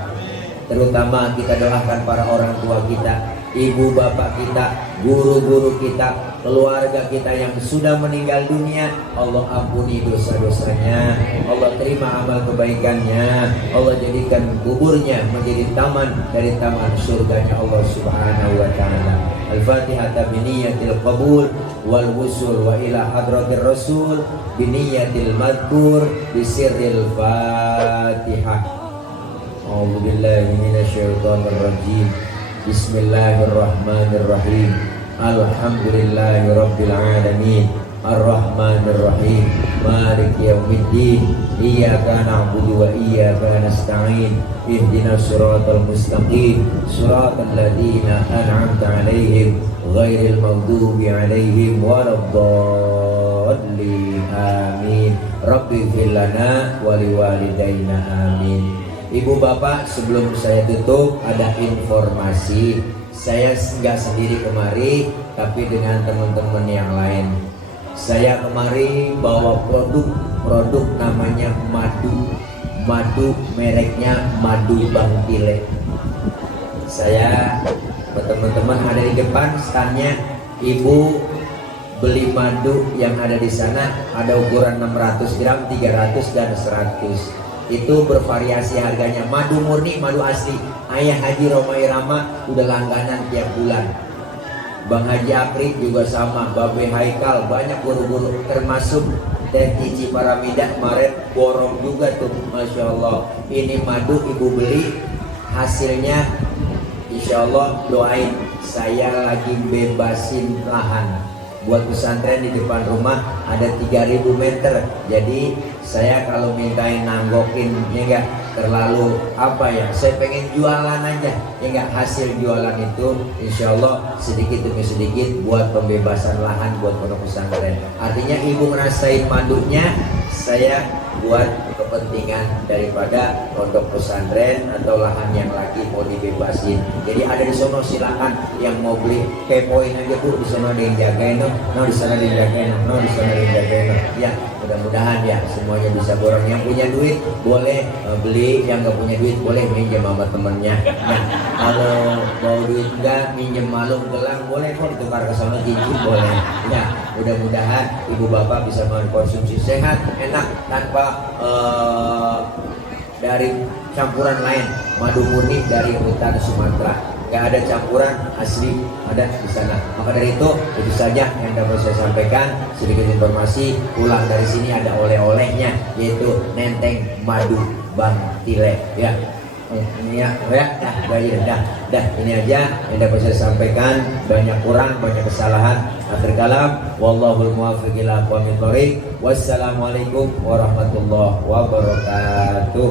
Terutama kita doakan para orang tua kita, ibu bapak kita, guru-guru kita, keluarga kita yang sudah meninggal dunia. Allah ampuni dosa-dosanya, Allah terima amal kebaikannya, Allah jadikan kuburnya menjadi taman dari taman surganya Allah subhanahu wa ta'ala. Al-Fatihah biniyatil qabul wal wusul wa ila hadratir rasul biniyatil madkur bisirril Fatihah. A'udzu billahi minasyaitonir rajim. Bismillahirrahmanirrahim. Alhamdulillahi rabbil alamin. Ar-Rahmanir Rahim. Maliki yaumiddin. Iyyaka na'budu wa iyyaka nasta'in. Ihdinas siratal mustaqim. Siratal ladzina an'amta 'alaihim ghairil maghdubi 'alaihim waladdallin. Amin. Rabbighfir lana wa liwalidayna. Amin. Ibu bapak, sebelum saya tutup ada informasi. Saya nggak sendiri kemari, tapi dengan teman-teman yang lain. Saya kemari bawa produk namanya madu mereknya Madu Bang Tile. Saya teman-teman ada di depan standnya, ibu beli madu yang ada di sana, ada ukuran 600 gram, 300 dan 100. Itu bervariasi harganya. Madu murni, madu asli. Ayah Haji Romai Rama udah langganan tiap bulan. Bang Haji Akri juga sama, Babe Haikal, banyak guru-guru, termasuk Teh Cici Paramida kemarin borong juga tuh, Masya Allah. Ini madu ibu beli, hasilnya Insya Allah doain, saya lagi bebasin lahan buat pesantren di depan rumah, ada 3.000 meter. Jadi saya kalau mintain nanggokin ya enggak terlalu apa ya, saya pengen jualan aja ya enggak. Hasil jualan itu insya Allah sedikit demi sedikit buat pembebasan lahan buat pondok pesantren. Artinya ibu ngerasain madunya, saya buat kepentingan daripada pondok pesantren atau lahan yang lagi mau dibebasin. Jadi ada di sono, silakan yang mau beli kepoin aja Bu, di sono ada yang jagain, di sana ada yang jagain, di sana ada yang jagain. Ya, mudah-mudahan ya semuanya bisa borong. Yang punya duit boleh beli, yang nggak punya duit boleh minjem sama temennya. Nah, kalau mau duit enggak, minjem malung gelang boleh kok, ditukar ke sana cincin boleh. Ya, mudah-mudahan ibu bapak bisa mengkonsumsi sehat, enak, tanpa dari campuran lain. Madu murni dari hutan Sumatera, nggak ada campuran, asli ada di sana. Maka dari itu saja yang dapat saya sampaikan, sedikit informasi. Pulang dari sini ada oleh-olehnya, yaitu nenteng Madu Bang Tile ya. Ini ya, dah ini aja yang dapat saya sampaikan. Banyak kurang, banyak kesalahan. Akhir kalam, wallahul muwaffiq ila aqwamit thoriq. Wassalamualaikum warahmatullahi wabarakatuh.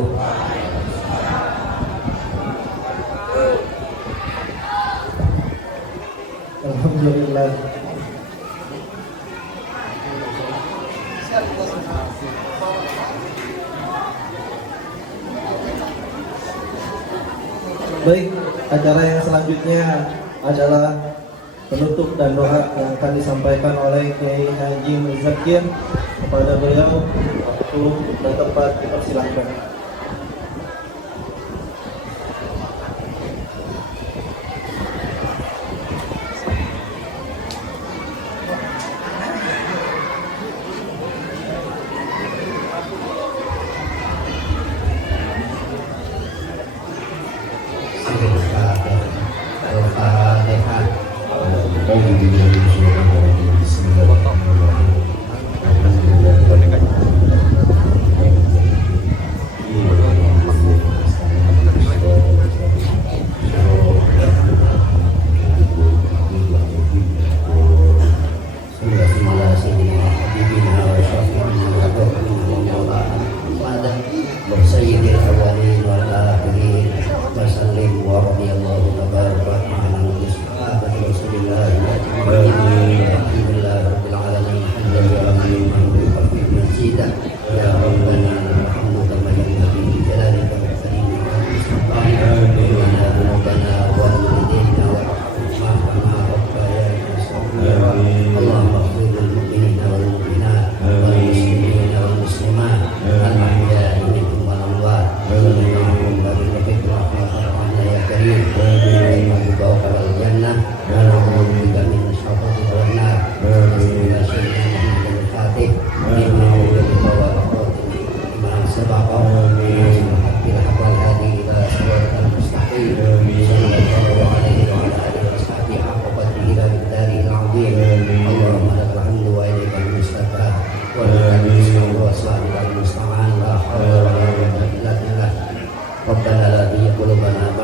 Alhamdulillah. Baik, acara yang selanjutnya adalah penutup dan doa yang akan disampaikan oleh Kiai Haji Muzakir. Kepada beliau waktu dan tempat dipersilahkan. قلوبنا